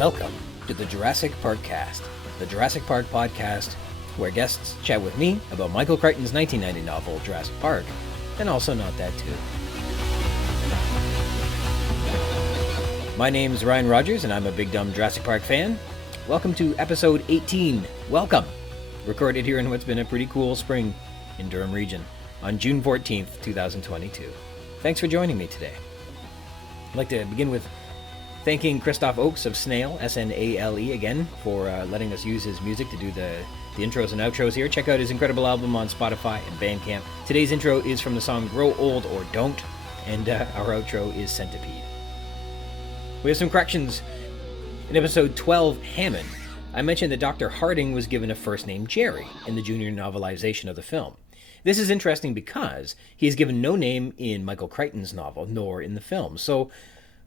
Welcome to the Jurassic Park-Cast, the Jurassic Park podcast where guests chat with me about Michael Crichton's 1990 novel Jurassic Park, and also not that too. My name's Ryan Rogers, and I'm a big dumb Jurassic Park fan. Welcome to episode 18. Welcome! Recorded here in what's been a pretty cool spring in Durham region on June 14th, 2022. Thanks for joining me today. I'd like to begin with thanking Christoph Oakes of Snail, S-N-A-L-E, again, for letting us use his music to do the intros and outros here. Check out his incredible album on Spotify and Bandcamp. Today's intro is from the song Grow Old or Don't, and our outro is Centipede. We have some corrections. In episode 12, Hammond, I mentioned that Dr. Harding was given a first name Jerry in the junior novelization of the film. This is interesting because he is given no name in Michael Crichton's novel, nor in the film. So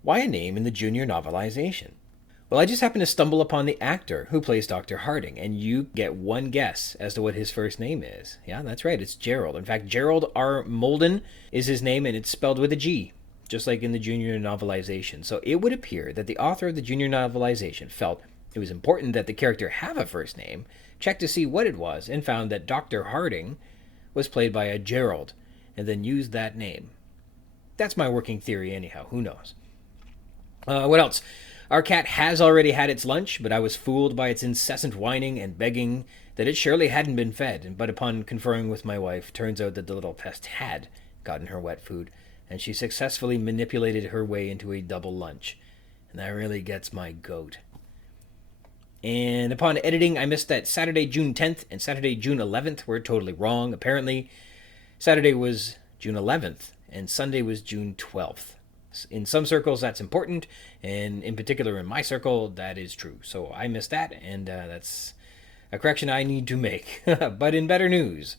why a name in the junior novelization? Well, I just happened to stumble upon the actor who plays Dr. Harding, and you get one guess as to what his first name is. Yeah, that's right, it's Gerald. In fact, Gerald R. Molden is his name, and it's spelled with a G, just like in the junior novelization. So it would appear that the author of the junior novelization felt it was important that the character have a first name, checked to see what it was, and found that Dr. Harding was played by a Gerald, and then used that name. That's my working theory anyhow, who knows? What else? Our cat has already had its lunch, but I was fooled by its incessant whining and begging that it surely hadn't been fed. But upon conferring with my wife, turns out that the little pest had gotten her wet food, and she successfully manipulated her way into a double lunch. And that really gets my goat. And upon editing, I missed that Saturday, June 10th and Saturday, June 11th were totally wrong. Apparently, Saturday was June 11th and Sunday was June 12th. In some circles, that's important, and in particular in my circle, that is true. So I missed that, and that's a correction I need to make. But in better news,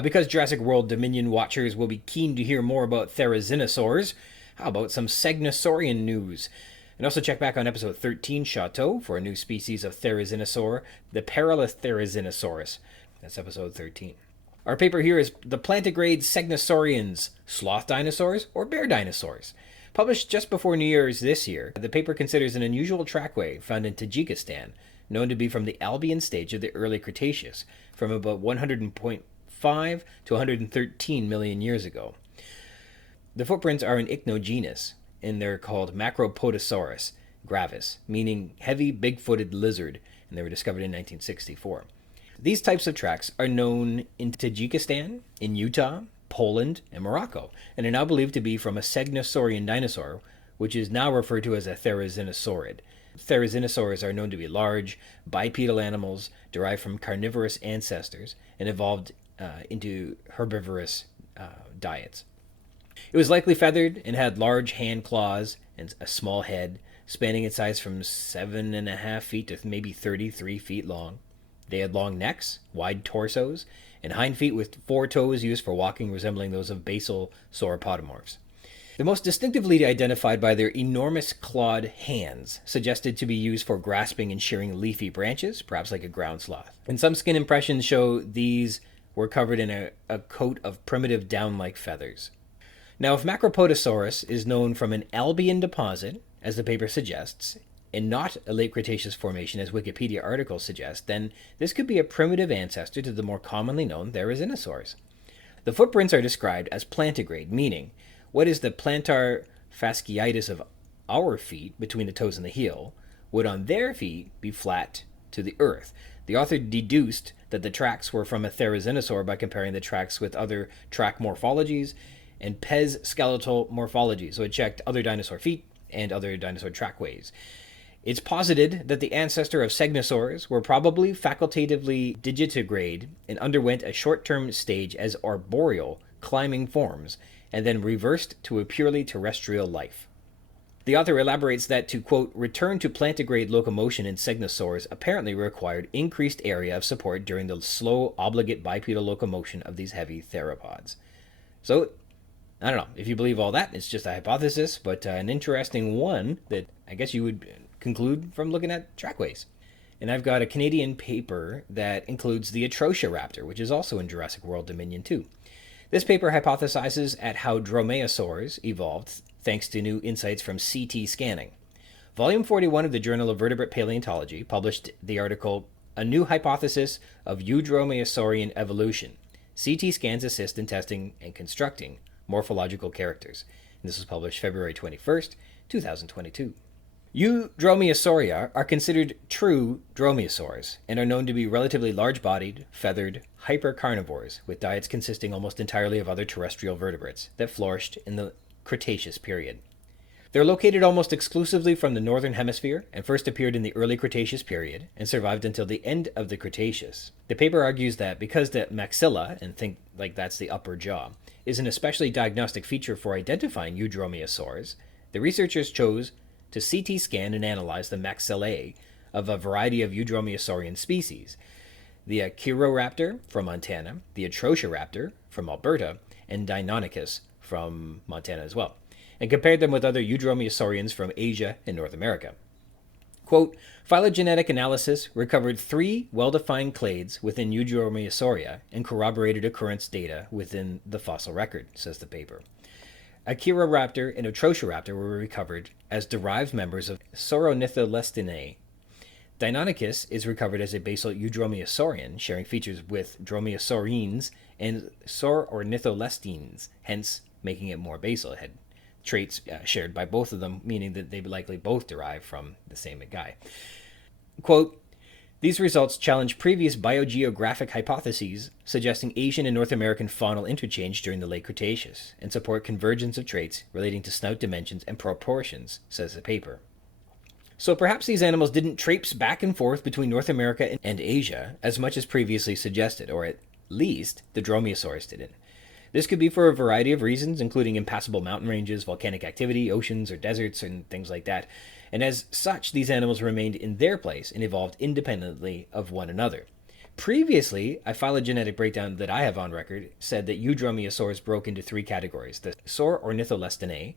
because Jurassic World Dominion watchers will be keen to hear more about Therizinosaurs, how about some Segnosaurian news? And also check back on episode 13, Chateau, for a new species of Therizinosaur, the Paralatherizinosaurus. That's episode 13. Our paper here is the plantigrade Segnosaurians, sloth dinosaurs or bear dinosaurs. Published just before New Year's this year, the paper considers an unusual trackway found in Tajikistan, known to be from the Albian stage of the early Cretaceous, from about 100.5 to 113 million years ago. The footprints are an ichnogenus, and they're called Macropodosaurus gravis, meaning heavy, big-footed lizard, and they were discovered in 1964. These types of tracks are known in Tajikistan, in Utah, Poland, and Morocco, and are now believed to be from a Segnosaurian dinosaur, which is now referred to as a Therizinosaurid. Therizinosaurs are known to be large, bipedal animals derived from carnivorous ancestors and evolved into herbivorous diets. It was likely feathered and had large hand claws and a small head, spanning its size from 7.5 feet to maybe 33 feet long. They had long necks, wide torsos, and hind feet with 4 toes used for walking, resembling those of basal sauropodomorphs. The most distinctively identified by their enormous clawed hands, suggested to be used for grasping and shearing leafy branches, perhaps like a ground sloth. And some skin impressions show these were covered in a coat of primitive down-like feathers. Now, if Macropodosaurus is known from an Albian deposit, as the paper suggests, and not a late Cretaceous formation as Wikipedia articles suggest, then this could be a primitive ancestor to the more commonly known Therizinosaurs. The footprints are described as plantigrade, meaning what is the plantar fasciitis of our feet between the toes and the heel would on their feet be flat to the earth. The author deduced that the tracks were from a Therizinosaur by comparing the tracks with other track morphologies and pes skeletal morphology, so it checked other dinosaur feet and other dinosaur trackways. It's posited that the ancestor of Segnosaurs were probably facultatively digitigrade and underwent a short-term stage as arboreal, climbing forms, and then reversed to a purely terrestrial life. The author elaborates that to, quote, return to plantigrade locomotion in Segnosaurs apparently required increased area of support during the slow, obligate bipedal locomotion of these heavy theropods. So, I don't know if you believe all that, it's just a hypothesis, but an interesting one that I guess you would conclude from looking at trackways. And I've got a Canadian paper that includes the Atrocioraptor, which is also in Jurassic World Dominion too. This paper hypothesizes at how dromaeosaurs evolved thanks to new insights from CT scanning. Volume 41 of the Journal of Vertebrate Paleontology published the article, A New Hypothesis of Eudromaeosaurian Evolution. CT scans assist in testing and constructing morphological characters. And this was published February 21st, 2022. Eudromaeosauria are considered true dromaeosaurs and are known to be relatively large-bodied, feathered, hypercarnivores with diets consisting almost entirely of other terrestrial vertebrates that flourished in the Cretaceous period. They're located almost exclusively from the northern hemisphere and first appeared in the early Cretaceous period and survived until the end of the Cretaceous. The paper argues that because the maxilla, and think like that's the upper jaw, is an especially diagnostic feature for identifying eudromaeosaurs, the researchers chose to CT scan and analyze the maxillae of a variety of eudromaeosaurian species, the Achiroraptor from Montana, the Atrocioraptor from Alberta, and Deinonychus from Montana as well, and compared them with other eudromaeosaurians from Asia and North America. Quote, phylogenetic analysis recovered 3 well-defined clades within Eudromaeosauria and corroborated occurrence data within the fossil record, says the paper. Achiroraptor and Atrocioraptor were recovered as derived members of Sauronitholestinae. Deinonychus is recovered as a basal eudromaeosaurian, sharing features with dromaeosaurines and Sauronitholestines, hence making it more basal. It had traits shared by both of them, meaning that they likely both derive from the same guy. Quote, these results challenge previous biogeographic hypotheses suggesting Asian and North American faunal interchange during the late Cretaceous and support convergence of traits relating to snout dimensions and proportions, says the paper. So perhaps these animals didn't traipse back and forth between North America and Asia as much as previously suggested, or at least the Dromaeosaurus didn't. This could be for a variety of reasons, including impassable mountain ranges, volcanic activity, oceans or deserts, and things like that. And as such, these animals remained in their place and evolved independently of one another. Previously, a phylogenetic breakdown that I have on record said that Eudromaeosaurs broke into 3 categories: the Sauronitholestinae,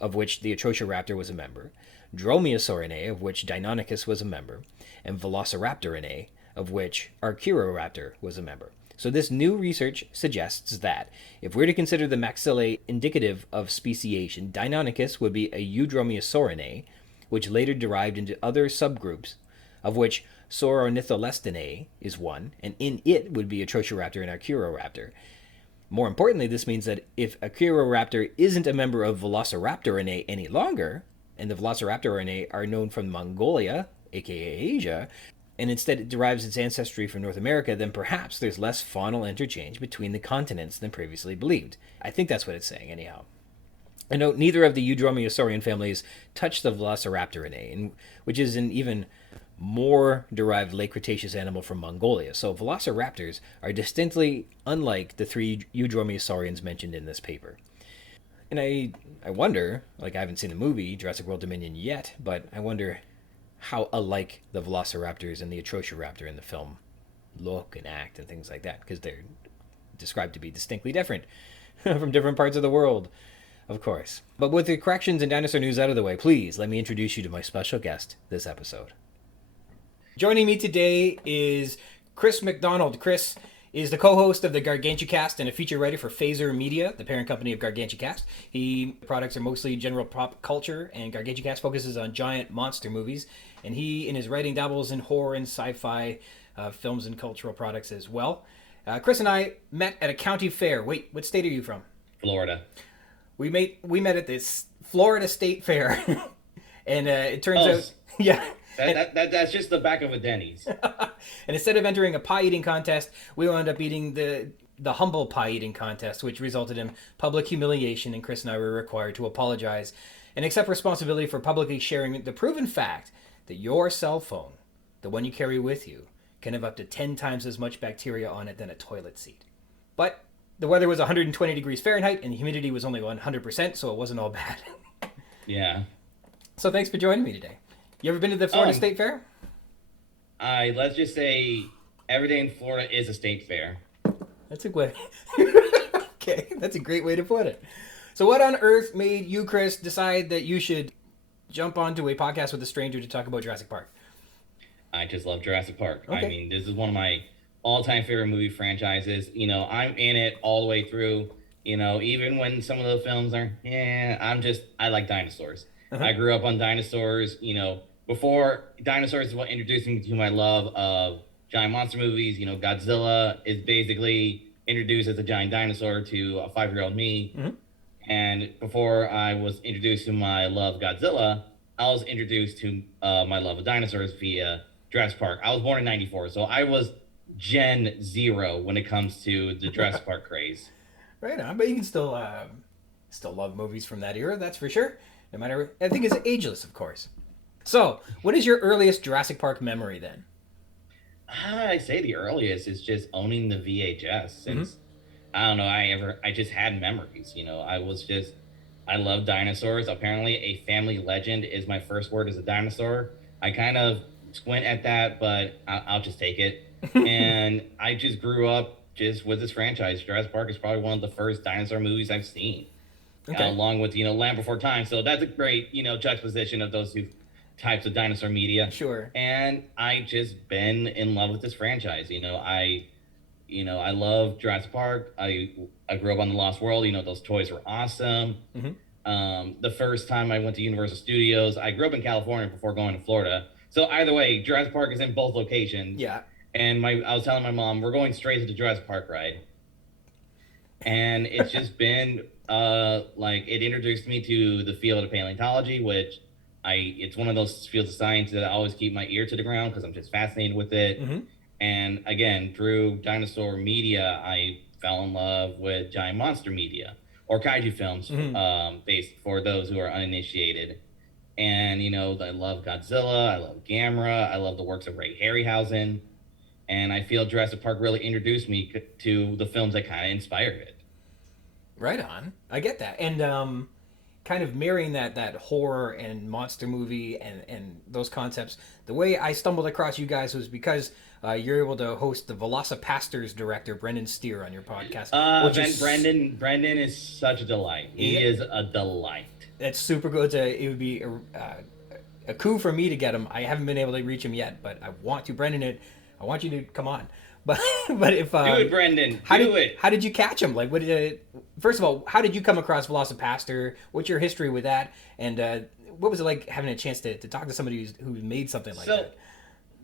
of which the Atrocioraptor was a member, Dromaeosaurinae, of which Deinonychus was a member, and Velociraptorinae, of which Achiroraptor was a member. So this new research suggests that, if we're to consider the maxillae indicative of speciation, Deinonychus would be a Eudromaeosaurinae, which later derived into other subgroups, of which Sauronitholestinae is one, and in it would be Atrocioraptor and Achiroraptor. More importantly, this means that if Achiroraptor isn't a member of Velociraptorinae any longer, and the Velociraptorinae are known from Mongolia, aka Asia, and instead it derives its ancestry from North America, then perhaps there's less faunal interchange between the continents than previously believed. I think that's what it's saying, anyhow. And note, neither of the Eudromaeosaurian families touch the Velociraptorinae, which is an even more derived late Cretaceous animal from Mongolia. So velociraptors are distinctly unlike the 3 Eudromaeosaurians mentioned in this paper. And I wonder, like I haven't seen the movie Jurassic World Dominion yet, but I wonder how alike the Velociraptors and the Atrocioraptor in the film look and act and things like that, because they're described to be distinctly different from different parts of the world, of course. But with the corrections and dinosaur news out of the way, please let me introduce you to my special guest this episode. Joining me today is Chris McDonald. Chris is the co-host of the Gargantucast and a feature writer for Phaser Media, the parent company of Gargantucast. Products are mostly general pop culture, and Gargantucast focuses on giant monster movies. And he, in his writing, dabbles in horror and sci-fi films and cultural products as well. Chris and I met at a county fair. Wait, what state are you from? Florida. We met at this Florida State Fair, and it turns out, yeah. That's just the back of a Denny's. And instead of entering a pie eating contest, we wound up eating the humble pie eating contest, which resulted in public humiliation, and Chris and I were required to apologize and accept responsibility for publicly sharing the proven fact that your cell phone, the one you carry with you, can have up to 10 times as much bacteria on it than a toilet seat. But the weather was 120 degrees Fahrenheit and the humidity was only 100%, so it wasn't all bad. Yeah. So thanks for joining me today. You ever been to the Florida State Fair? Let's just say every day in Florida is a state fair. That's a way. Okay, that's a great way to put it. So what on earth made you, Chris, decide that you should jump onto a podcast with a stranger to talk about Jurassic Park? I just love Jurassic Park. Okay. I mean, this is one of my all-time favorite movie franchises. You know, I'm in it all the way through. You know, even when some of the films are, I like dinosaurs. I grew up on dinosaurs. Before dinosaurs is what introduced me to my love of giant monster movies. Godzilla is basically introduced as a giant dinosaur to a 5-year-old me. Mm-hmm. And before I was introduced to my love of Godzilla, I was introduced to my love of dinosaurs via Jurassic Park. I was born in '94, so I was Gen Zero when it comes to the Jurassic Park craze. Right on, but you can still love movies from that era, that's for sure. No matter, I think it's ageless, of course. So, what is your earliest Jurassic Park memory then? I say the earliest is just owning the VHS since I don't know, I just had memories. I love dinosaurs. Apparently, a family legend is my first word as a dinosaur. I kind of squint at that, but I'll just take it. And I just grew up just with this franchise. Jurassic Park is probably one of the first dinosaur movies I've seen, along with Land Before Time. So that's a great juxtaposition of those two types of dinosaur media. Sure. And I just been in love with this franchise. I love Jurassic Park. I grew up on the Lost World. Those toys were awesome. The first time I went to Universal Studios, I grew up in California before going to Florida. So either way, Jurassic Park is in both locations. Yeah. And I was telling my mom, we're going straight to the Jurassic Park ride. And it's just been, it introduced me to the field of paleontology, which it's one of those fields of science that I always keep my ear to the ground because I'm just fascinated with it. And again, through dinosaur media, I fell in love with giant monster media or kaiju films, based for those who are uninitiated. And, I love Godzilla, I love Gamera, I love the works of Ray Harryhausen. And I feel Jurassic Park really introduced me to the films that kind of inspired it. Right on. I get that. And kind of marrying that horror and monster movie and those concepts, the way I stumbled across you guys was because you're able to host the Velocipastor's director, Brendan Steere, on your podcast. Brendan is such a delight. He is a delight. It's super good. It would be a coup for me to get him. I haven't been able to reach him yet, but I want to. Brendan, I want you to come on. But if do it, Brendan. How did you catch him? Like, first of all, how did you come across Velocipastor? What's your history with that? And what was it like having a chance to talk to somebody who made something like that?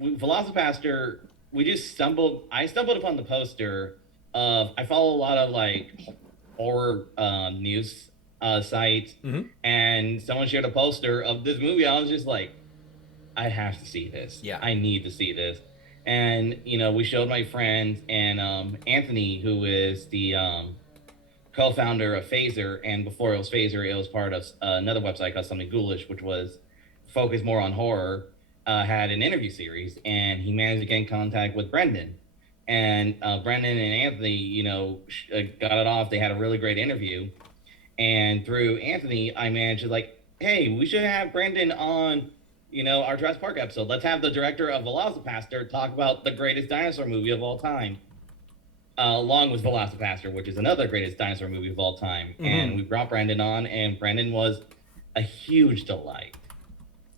Velocipastor, I stumbled upon the poster of. I follow a lot of horror news sites, and someone shared a poster of this movie. I was just like, I have to see this. Yeah, I need to see this. And, we showed my friends, and Anthony, who is the co-founder of Phaser, and before it was Phaser, it was part of another website called Something Ghoulish, which was focused more on horror, had an interview series, and he managed to get in contact with Brendan. And Brendan and Anthony, got it off. They had a really great interview. And through Anthony, I managed to hey, we should have Brendan on our Jurassic Park episode. Let's have the director of Velocipastor talk about the greatest dinosaur movie of all time, along with Velocipastor, which is another greatest dinosaur movie of all time. And we brought Brendan on, and Brendan was a huge delight.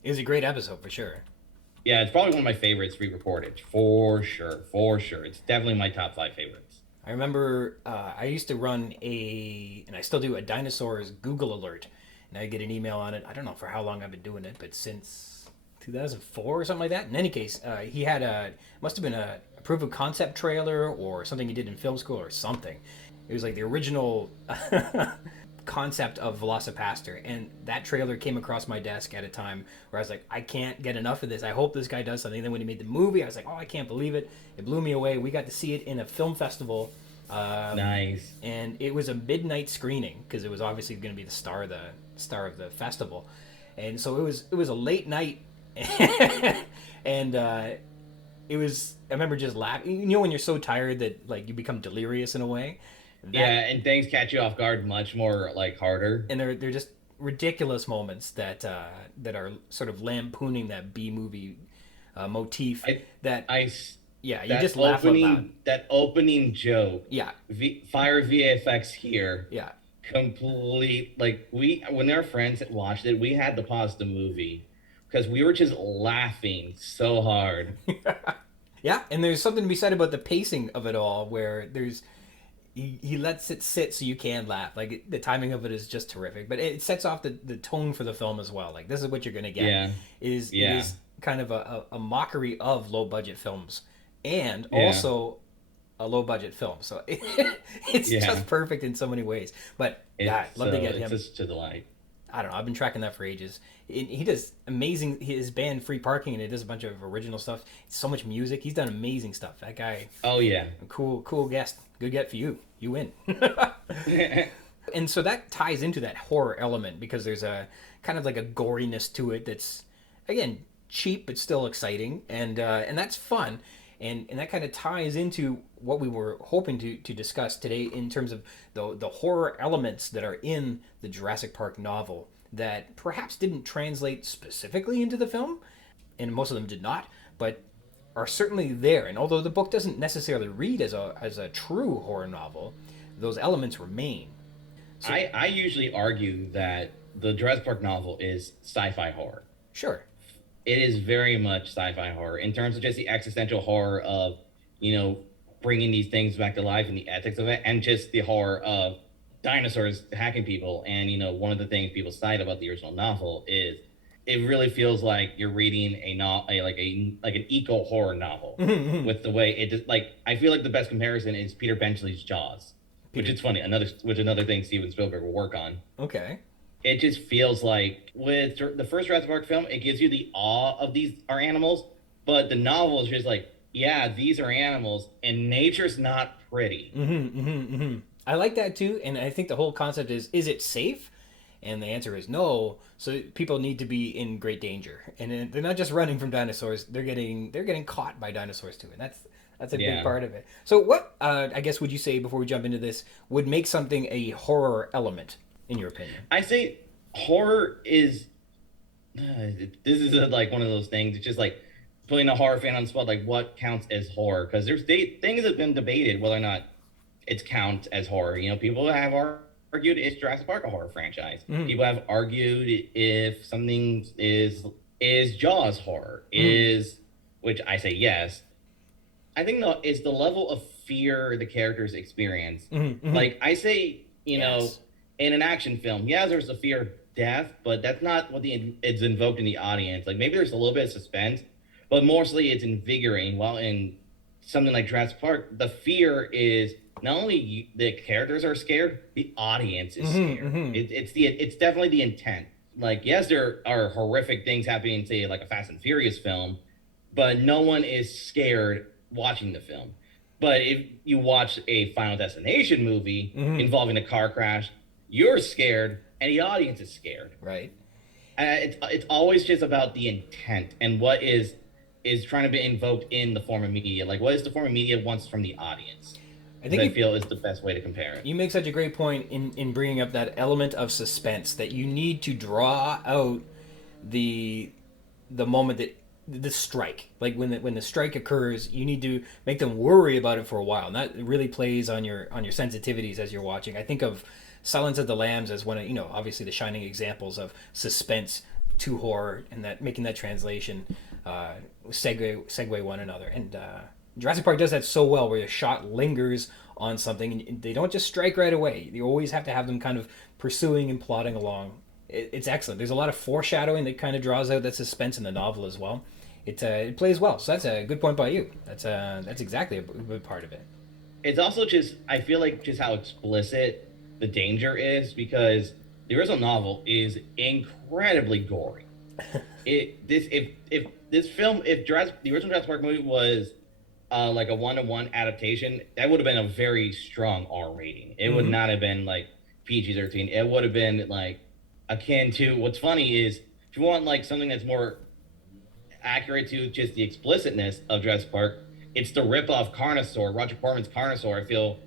It was a great episode, for sure. Yeah, it's probably one of my favorites re-recorded, for sure. It's definitely my top 5 favorites. I remember I used to run and I still do, a dinosaurs Google alert. And I get an email on it. I don't know for how long I've been doing it, but since 2004 or something like that. In any case, he had must have been a proof of concept trailer or something he did in film school or something. It was like the original concept of Velocipastor, and that trailer came across my desk at a time where I was like, I can't get enough of this. I hope this guy does something. And then when he made the movie, I was like, oh, I can't believe it. It blew me away. We got to see it in a film festival. Nice. And it was a midnight screening because it was obviously going to be the star of the festival, and so it was a late night. And it was, I remember just laughing. When you're so tired that you become delirious in a way. And things catch you off guard much more harder. And they're just ridiculous moments that are sort of lampooning that B movie motif. You just laugh out loud. That opening joke. Yeah. Fire VFX here. Yeah. Complete when our friends watched it, we had to pause the movie because we were just laughing so hard. Yeah, and there's something to be said about the pacing of it all, where he lets it sit so you can laugh. Like the timing of it is just terrific, but it sets off the tone for the film as well. Like this is what you're gonna get. Yeah. It is kind of a mockery of low budget films, and Yeah. also a low budget film. So it's just perfect in so many ways. But yeah, I'd love to get him. It's just a delight. I don't know. I've been tracking that for ages. He does amazing. His band Free Parking, and he does a bunch of original stuff. So much music. He's done amazing stuff. That guy. Oh yeah. Cool guest. Good get for you. You win. And so that ties into that horror element because there's a kind of like a goriness to it that's, again, cheap but still exciting, and that's fun. And that kind of ties into what we were hoping to discuss today in terms of the horror elements that are in the Jurassic Park novel that perhaps didn't translate specifically into the film, and most of them did not, but are certainly there. And although the book doesn't necessarily read as a true horror novel, those elements remain. So, I usually argue that the Jurassic Park novel is sci-fi horror. Sure. It is very much sci-fi horror in terms of just the existential horror of, bringing these things back to life and the ethics of it, and just the horror of dinosaurs hacking people. And, one of the things people cite about the original novel is it really feels like you're reading an eco horror novel with the way it just, like, I feel like the best comparison is Peter Benchley's Jaws, which is funny. Another thing Steven Spielberg will work on. Okay. It just feels like with the first Jurassic Park film, it gives you the awe of these are animals, but the novel is just like, yeah, these are animals, and nature's not pretty. I like that too, and I think the whole concept is it safe? And the answer is no. So people need to be in great danger, and they're not just running from dinosaurs; they're getting caught by dinosaurs too, and that's a big part of it. So what I guess would you say before we jump into this would make something a horror element in your opinion? I say horror is this is like one of those things. It's just like putting a horror fan on the spot, like what counts as horror? Because there's things have been debated whether or not it's counts as horror. People have argued is Jurassic Park a horror franchise. People have argued if something is Jaws horror, which I say yes. I think it's the level of fear the characters experience. Like I say, Yes. in an action film, there's a fear of death, but that's not what it's invoked in the audience. Like maybe there's a little bit of suspense, but mostly it's invigorating. While in something like Jurassic Park, the fear is not only the characters are scared, the audience is scared. It's definitely the intent. Like, yes, there are horrific things happening in, say, like a Fast and Furious film, but no one is scared watching the film. But if you watch a Final Destination movie involving a car crash, you're scared and the audience is scared. Right. It's always just about the intent and what is trying to be invoked in the form of media. Like, what is the form of media wants from the audience? I feel is the best way to compare it. You make such a great point in bringing up that element of suspense that you need to draw out the moment that the strike, like when the strike occurs, you need to make them worry about it for a while, and that really plays on your sensitivities as you're watching. I think of Silence of the Lambs as one of obviously the shining examples of suspense to horror, and that making that translation segue one another. And Jurassic Park does that so well, where the shot lingers on something, and they don't just strike right away. You always have to have them kind of pursuing and plodding along. It's excellent. There's a lot of foreshadowing that kind of draws out that suspense in the novel as well. It plays well, so that's a good point by you. That's exactly a good part of it. It's also just, I feel like, just how explicit the danger is, because the original novel is incredibly gory. If the original Jurassic Park movie was like a 1-to-1 adaptation, that would have been a very strong R rating. It would not have been like PG-13. It would have been like akin to, what's funny is, if you want like something that's more accurate to just the explicitness of Jurassic Park, it's the rip-off Carnosaur. Roger Corman's Carnosaur, I feel,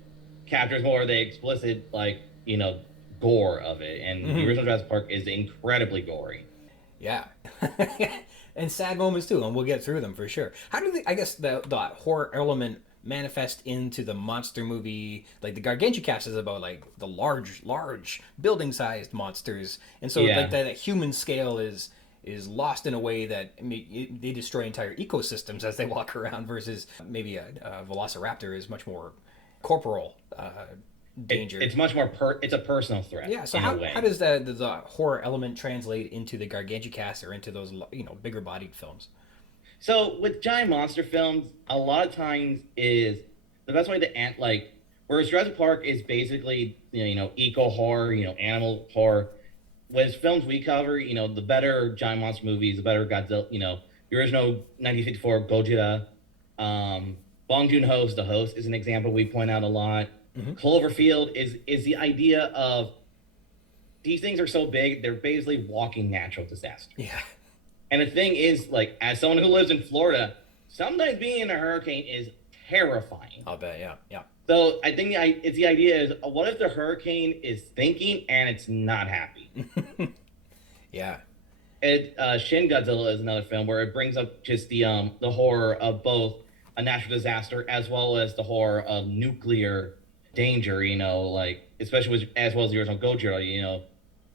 captures more of the explicit, like, gore of it. And the original Jurassic Park is incredibly gory. Yeah. And sad moments too, and we'll get through them for sure. How do I guess the horror element manifest into the monster movie? Like the Gargantucast is about like the large building-sized monsters, and so like that human scale is lost in a way that they destroy entire ecosystems as they walk around, versus maybe a Velociraptor is much more corporal danger. It's much more it's a personal threat. Yeah. So how does the horror element translate into the Gargantucast or into those bigger bodied films? So with giant monster films, a lot of times is the best way to whereas Jurassic Park is basically eco horror, animal horror. With films we cover, the better giant monster movies, the better Godzilla, the original 1954 Gojira, Bong Joon-ho's The Host is an example we point out a lot. Mm-hmm. Cloverfield is the idea of these things are so big, they're basically walking natural disaster. Yeah. And the thing is, like, as someone who lives in Florida, sometimes being in a hurricane is terrifying. I'll bet, yeah. So I think it's the idea is, what if the hurricane is thinking and it's not happy? Yeah. Shin Godzilla is another film where it brings up just the horror of both a natural disaster as well as the horror of nuclear danger, especially as well as the original Gojira,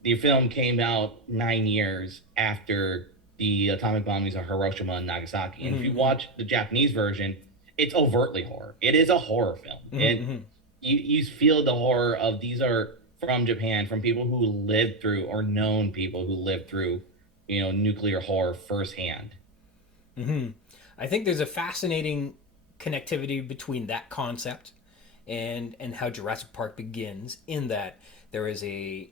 the film came out 9 years after the atomic bombings of Hiroshima and Nagasaki. And if you watch the Japanese version, it's overtly horror. It is a horror film. Mm-hmm. You feel the horror of these are from Japan, from people who lived through or known people who lived through, nuclear horror firsthand. Mm-hmm. I think there's a fascinating connectivity between that concept and how Jurassic Park begins, in that there is a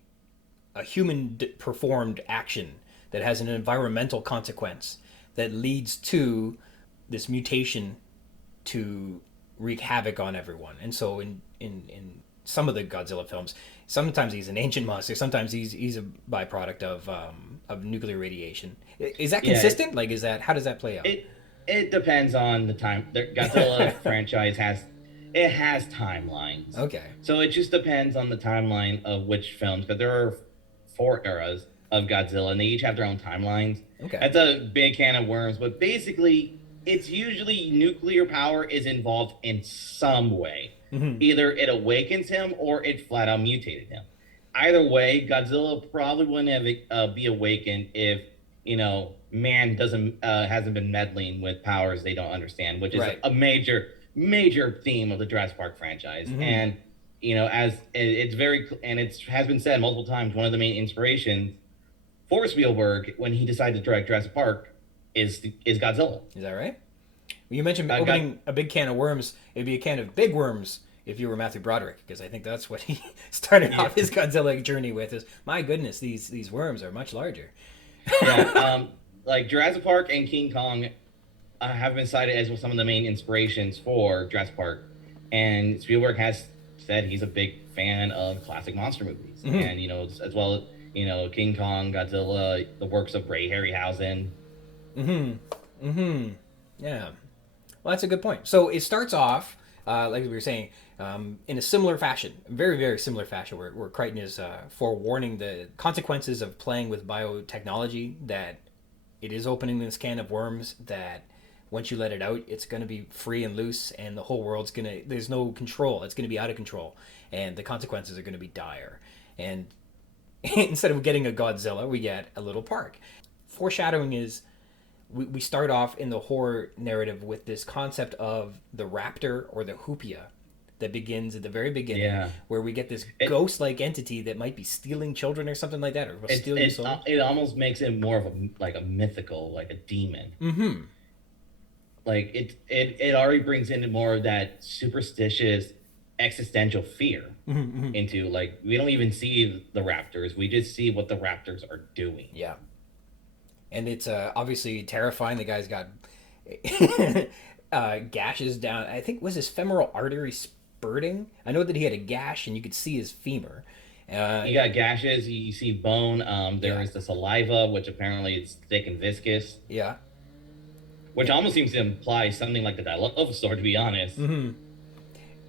human performed action that has an environmental consequence that leads to this mutation to wreak havoc on everyone. And so in some of the Godzilla films, sometimes he's an ancient monster, sometimes he's a byproduct of nuclear radiation. Is that consistent? How does that play out? It depends on the time. The Godzilla franchise has timelines. Okay. So it just depends on the timeline of which films, because there are 4 eras of Godzilla and they each have their own timelines. Okay. That's a big can of worms, but basically it's usually nuclear power is involved in some way. Mm-hmm. Either it awakens him or it flat out mutated him. Either way, Godzilla probably wouldn't be awakened if, man hasn't been meddling with powers they don't understand, which is right. a major theme of the Jurassic Park franchise. Mm-hmm. And, as it's very, and it has been said multiple times, one of the main inspirations for Spielberg when he decided to direct Jurassic Park is Godzilla. Is that right? Well, you mentioned opening a big can of worms. It'd be a can of big worms if you were Matthew Broderick, because I think that's what he started off his Godzilla journey with. Is, my goodness, these worms are much larger. Yeah, like Jurassic Park and King Kong have been cited as some of the main inspirations for Jurassic Park, and Spielberg has said he's a big fan of classic monster movies, mm-hmm. and as well as King Kong, Godzilla, the works of Ray Harryhausen. Yeah. Well, that's a good point. So it starts off, like we were saying, in a similar fashion, very, very similar fashion, where Crichton is forewarning the consequences of playing with biotechnology, that it is opening this can of worms, that once you let it out, it's going to be free and loose, and the whole world's there's no control. It's going to be out of control, and the consequences are going to be dire. And instead of getting a Godzilla, we get a little park. Foreshadowing is, we start off in the horror narrative with this concept of the raptor or the hupia that begins at the very beginning, where we get this ghost-like entity that might be stealing children or something like that, or will steal your soul. It almost makes it more of a mythical, like a demon. Mm-hmm. Like it already brings in more of that superstitious existential fear into, like, we don't even see the raptors, we just see what the raptors are doing. Yeah. And it's obviously terrifying. The guy's got gashes down. I think was his femoral artery spurting. I know that he had a gash, and you could see his femur. You got gashes. You see bone. There is the saliva, which apparently is thick and viscous. Yeah. Which almost seems to imply something like the Dilophosaurus, to be honest. Mm-hmm.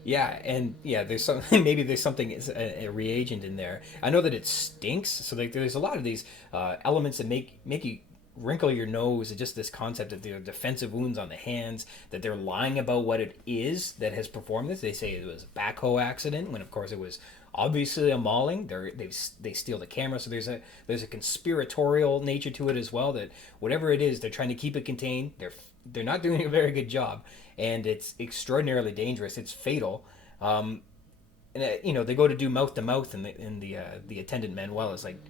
Yeah, and there's something. Maybe there's something, a reagent in there. I know that it stinks. So there's a lot of these elements that make you wrinkle your nose at just this concept of the defensive wounds on the hands, that they're lying about what it is that has performed this. They say it was a backhoe accident, when of course it was obviously a mauling. They steal the camera, so there's a conspiratorial nature to it as well, that whatever it is, they're trying to keep it contained. They're not doing a very good job, and it's extraordinarily dangerous. It's fatal. And they go to do mouth to mouth, and the attendant Manuel is like,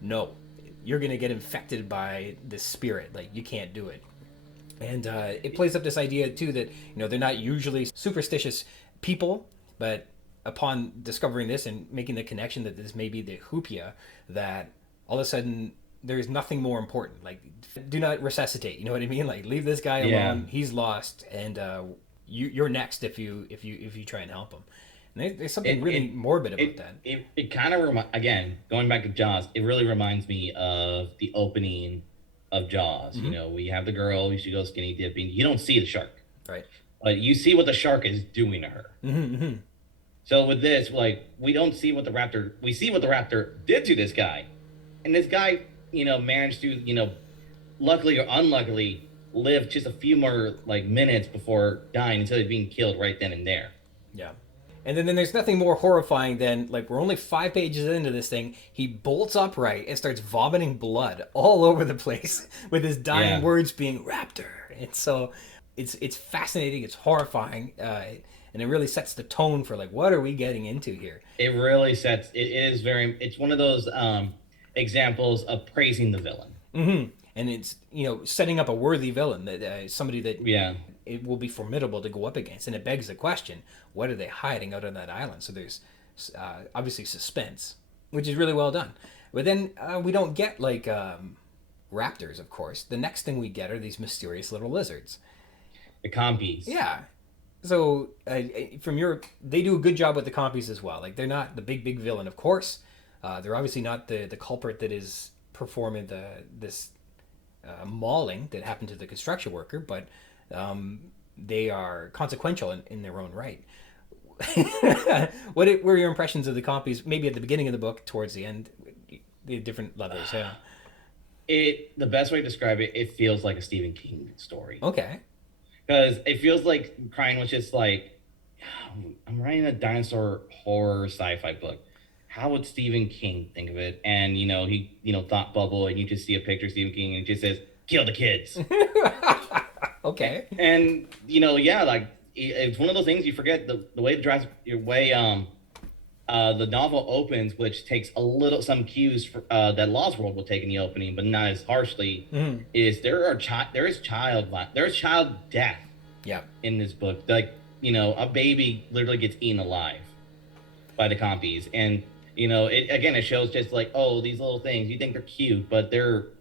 no, you're gonna get infected by this spirit. Like, you can't do it. And it plays up this idea too that they're not usually superstitious people, but upon discovering this and making the connection that this may be the hupia, that all of a sudden there's nothing more important. Like, do not resuscitate. You know what I mean? Like, leave this guy alone. He's lost, and you're next if you try and help him. And there's something really morbid about that. It kind of again, going back to Jaws, it really reminds me of the opening of Jaws. Mm-hmm. We have the girl, she goes skinny dipping. You don't see the shark, right? But you see what the shark is doing to her. Mm-hmm, mm-hmm. So with this, like, we don't see what the raptor. We see what the raptor did to this guy, and this guy, managed to, luckily or unluckily, live just a few more minutes before dying until he's being killed right then and there. Yeah. And then there's nothing more horrifying than, we're only 5 pages into this thing. He bolts upright and starts vomiting blood all over the place with his dying words being raptor. And so it's fascinating. It's horrifying. And it really sets the tone for, what are we getting into here? It really sets... It's one of those examples of praising the villain. Mm-hmm. And it's, setting up a worthy villain, that somebody that... Yeah. It will be formidable to go up against. And it begs the question, what are they hiding out on that island? So there's obviously suspense, which is really well done. But then we don't get raptors, of course. The next thing we get are these mysterious little lizards. The compys. Yeah. So they do a good job with the compys as well. They're not the big villain, of course. They're obviously not the culprit that is performing this mauling that happened to the construction worker, but they are consequential in their own right. What were your impressions of the compys, maybe at the beginning of the book, towards the end, the different levels? Yeah. The best way to describe it, it feels like a Stephen King story. Okay. Because it feels like Crane was just like, I'm writing a dinosaur horror sci-fi book. How would Stephen King think of it? And, he, thought bubble, and you just see a picture of Stephen King, and it just says, kill the kids. Okay. And, it's one of those things you forget, the way the novel opens, which takes some cues that Lost World will take in the opening, but not as harshly, is there is child death. Yeah. In this book. A baby literally gets eaten alive by the compys. And, it shows just these little things, you think they're cute, but they are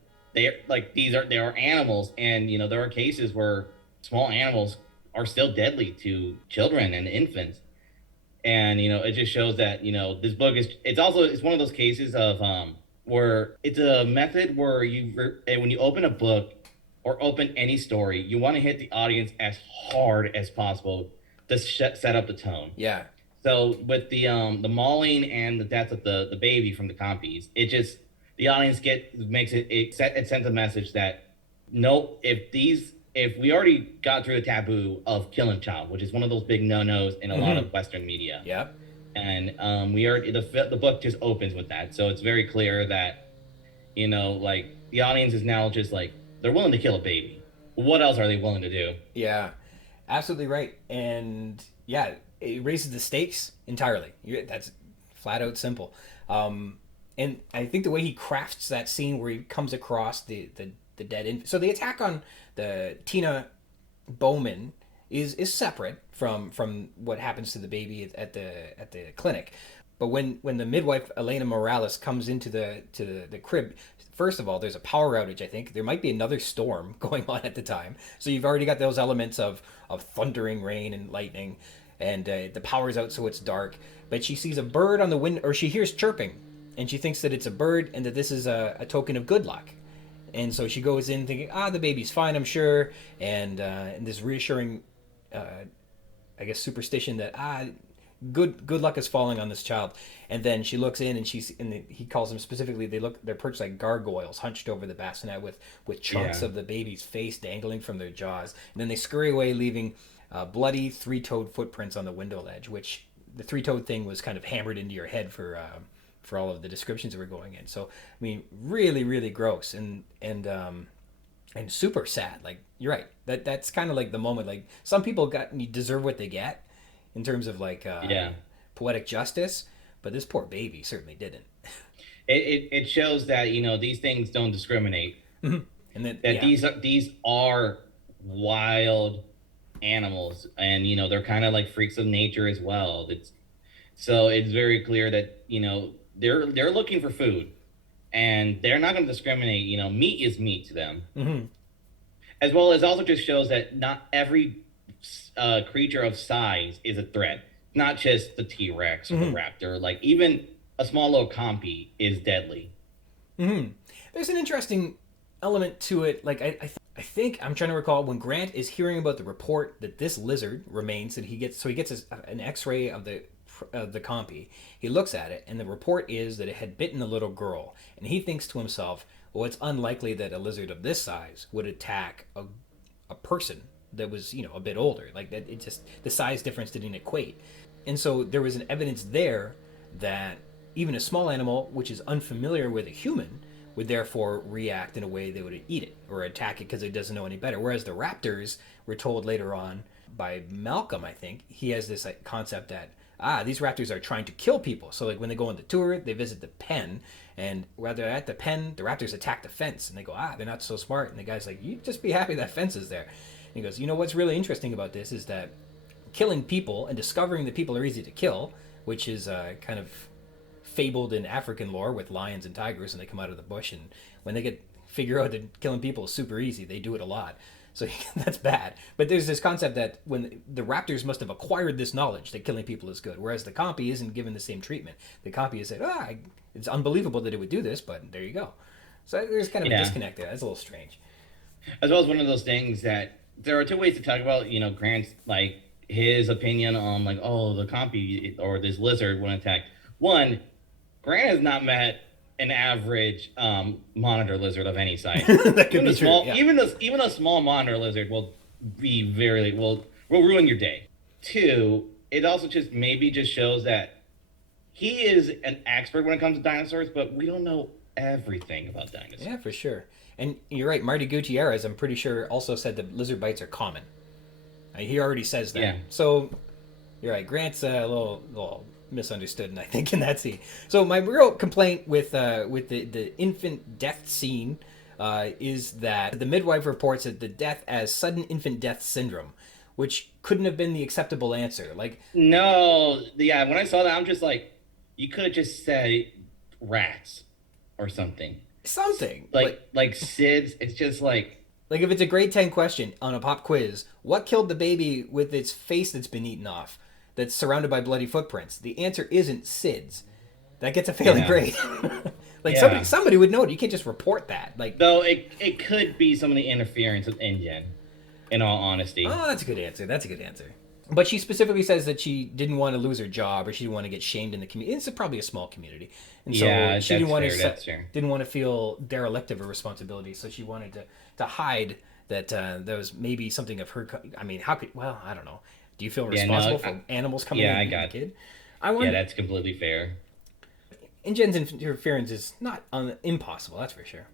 animals. And, there are cases where small animals are still deadly to children and infants. And, it just shows that, this book it's one of those cases of where it's a method where when you open a book or open any story, you want to hit the audience as hard as possible to set up the tone. Yeah. So with the mauling and the death of the baby from the compys, the audience it sends a message that, nope, if we already got through the taboo of killing a child, which is one of those big no-nos in a lot of Western media. Yeah. And the book just opens with that. So it's very clear that, the audience is now just they're willing to kill a baby. What else are they willing to do? Yeah, absolutely right. And yeah, it raises the stakes entirely. That's flat out simple. And I think the way he crafts that scene where he comes across the dead infant. So the attack on the Tina Bowman is separate from what happens to the baby at the clinic. But when the midwife Elena Morales comes into the crib, first of all, there's a power outage. I think there might be another storm going on at the time. So you've already got those elements of thundering rain and lightning, and the power's out, so it's dark. But she sees a bird on the window, or she hears chirping, and she thinks that it's a bird and that this is a token of good luck. And so she goes in thinking, the baby's fine, I'm sure. And this reassuring, superstition that, good luck is falling on this child. And then she looks in and he calls them specifically, they're perched like gargoyles hunched over the bassinet with chunks of the baby's face dangling from their jaws. And then they scurry away, leaving bloody three-toed footprints on the window ledge, which the three-toed thing was kind of hammered into your head for all of the descriptions that were going in. So, I mean, really, really gross and super sad. You're right. That's kind of the moment. Some people deserve what they get, in terms of like poetic justice, but this poor baby certainly didn't. It shows that these things don't discriminate, and that these are wild animals, and they're kind of like freaks of nature as well. It's very clear that they're looking for food, and they're not going to discriminate. Meat is meat to them. Mm-hmm. As well as also just shows that not every creature of size is a threat. Not just the T-Rex or the raptor. Like, even a small little compy is deadly. Mm-hmm. There's an interesting element to it. Like, I think, I'm trying to recall, when Grant is hearing about the report that this lizard remains, that he gets an x-ray of the compy. He looks at it, and the report is that it had bitten a little girl. And he thinks to himself, well, it's unlikely that a lizard of this size would attack a person that was, a bit older. Like, that, it just, the size difference didn't equate. And so there was an evidence there that even a small animal, which is unfamiliar with a human, would therefore react in a way that would eat it or attack it because it doesn't know any better. Whereas the raptors, we're told later on by Malcolm, I think, he has this concept that, these raptors are trying to kill people. So like when they go on the tour, they visit the pen, and while they're at the pen, the raptors attack the fence, and they go, they're not so smart. And the guy's like, you just be happy that fence is there. And he goes, what's really interesting about this is that killing people and discovering that people are easy to kill, which is kind of fabled in African lore with lions and tigers, and they come out of the bush, and when they figure out that killing people is super easy, they do it a lot. So that's bad. But there's this concept that when the raptors must have acquired this knowledge that killing people is good, whereas the compy isn't given the same treatment. The compy has said, it's unbelievable that it would do this, but there you go. So there's kind of a disconnect there. That's a little strange. As well as one of those things that there are two ways to talk about, Grant's, like, his opinion on, like, the compy or this lizard wouldn't attack. One, Grant has not met an average monitor lizard of any size. That could be true. Yeah. Even a small monitor lizard will ruin your day. Two, it also just shows that he is an expert when it comes to dinosaurs, but we don't know everything about dinosaurs. Yeah, for sure. And you're right, Marty Gutierrez, I'm pretty sure, also said that lizard bites are common. He already says that. Yeah. So you're right, Grant's a little misunderstood, I think, in that scene. So my real complaint with the infant death scene is that the midwife reports that the death as sudden infant death syndrome, which couldn't have been the acceptable answer. Like, no, yeah, when I saw that, I'm just like, you could have just said rats or something. Like SIDS. It's just like if it's a grade 10 question on a pop quiz, what killed the baby with its face that's been eaten off, that's surrounded by bloody footprints? The answer isn't SIDS. That gets a failing grade. Somebody would know it. You can't just report that. Though it could be some of the interference with InGen, in all honesty. Oh, that's a good answer. But she specifically says that she didn't want to lose her job, or she didn't want to get shamed in the community. It's probably a small community, and so she didn't want to feel derelict of her responsibility. So she wanted to hide that there was maybe something of her. I mean, I don't know. Do you feel responsible for animals coming in and kid? That's completely fair. InGen's interference is not impossible, that's for sure.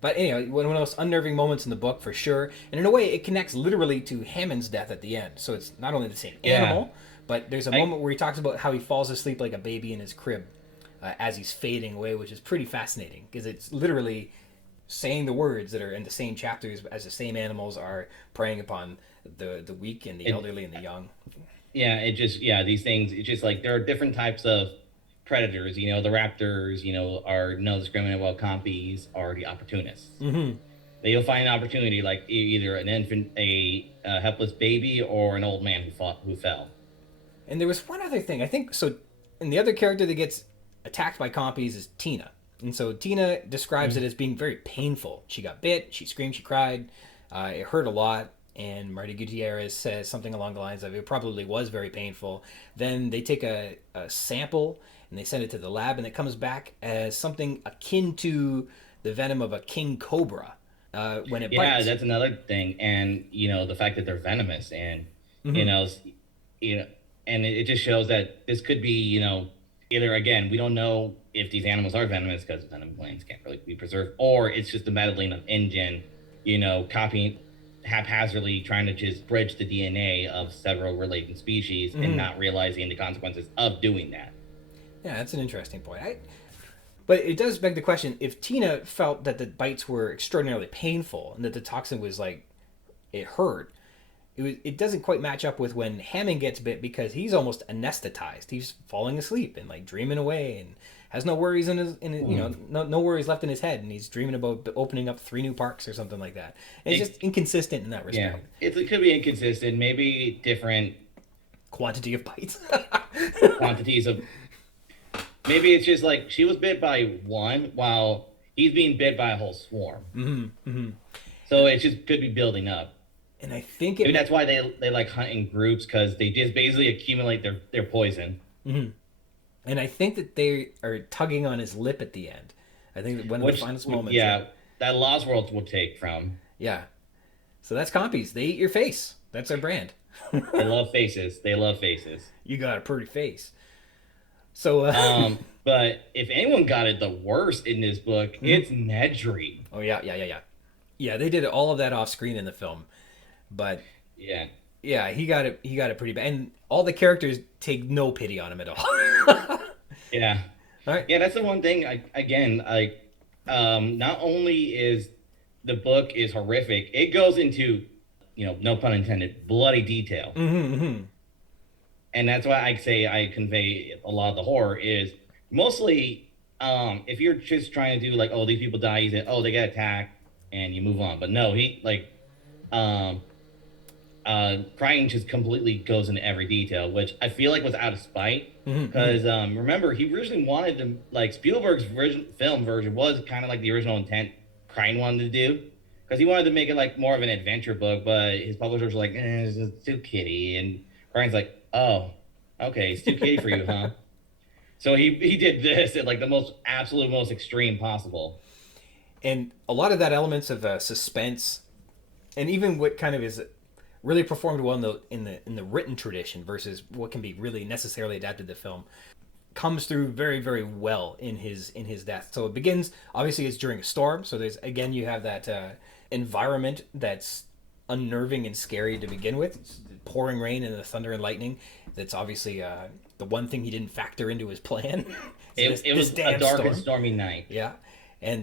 But anyway, one of those unnerving moments in the book, for sure. And in a way, it connects literally to Hammond's death at the end. So it's not only the same animal, but there's a moment where he talks about how he falls asleep like a baby in his crib as he's fading away, which is pretty fascinating, because it's literally saying the words that are in the same chapters as the same animals are preying upon the weak and the elderly and the young. Yeah, these things, it's just like there are different types of predators. The raptors, are no discriminate, while compys are the opportunists. Mm-hmm. You'll find an opportunity, like either an infant, a helpless baby, or an old man who fell. And there was one other thing, I think, so, and the other character that gets attacked by compys is Tina. And so Tina describes it as being very painful. She got bit, she screamed, she cried, it hurt a lot. And Marty Gutierrez says something along the lines of, it probably was very painful. Then they take a sample and they send it to the lab, and it comes back as something akin to the venom of a king cobra when it bites. Yeah, that's another thing. And, the fact that they're venomous, and, and it just shows that this could be, either, again, we don't know if these animals are venomous because venom glands can't really be preserved, or it's just the meddling of InGen, copying haphazardly trying to just bridge the DNA of several related species and not realizing the consequences of doing that. Yeah, that's an interesting point. But it does beg the question, if Tina felt that the bites were extraordinarily painful and that the toxin was like, it hurt, it doesn't quite match up with when Hammond gets bit, because he's almost anesthetized. He's falling asleep and like dreaming away and has no worries in his no worries left in his head, and he's dreaming about opening up 3 new parks or something like that. And it's just inconsistent in that respect. Yeah, it could be inconsistent, maybe different quantity of bites. Quantities of... Maybe it's just like she was bit by one while he's being bit by a whole swarm. So it just could be building up. And I think maybe that's why they like hunt in groups, because they just basically accumulate their poison. And I think that they are tugging on his lip at the end. I think that one of the finest moments. Yeah, that Lost World will take from. Yeah. So that's compys. They eat your face. That's our brand. They love faces. They love faces. You got a pretty face. So, but if anyone got it the worst in this book, it's Nedry. Oh yeah. Yeah, they did all of that off screen in the film, but yeah, he got it pretty bad, and all the characters take no pity on him at all. Yeah. All right. Yeah, that's the one thing. Not only is the book is horrific, it goes into, no pun intended, bloody detail. And that's why I say I convey a lot of the horror is mostly, if you're just trying to do like, oh, these people die, you say, oh, they get attacked, and you move on. But no, Crichton just completely goes into every detail, which I feel like was out of spite. Because remember, he originally wanted to, like, Spielberg's film version was kind of like the original intent Crichton wanted to do. Because he wanted to make it like more of an adventure book, but his publishers were like, it's too kiddie. And Crichton's like, oh, okay, it's too kiddie for you, huh? So he did this at like the most extreme possible. And a lot of that elements of suspense, and even what kind of is really performed well in the written tradition versus what can be really necessarily adapted to film, comes through very, very well in his death. So it begins, obviously it's during a storm, so there's, again, you have that environment that's unnerving and scary to begin with. It's the pouring rain and the thunder and lightning. That's obviously the one thing he didn't factor into his plan. It was a dark and stormy night. Yeah. And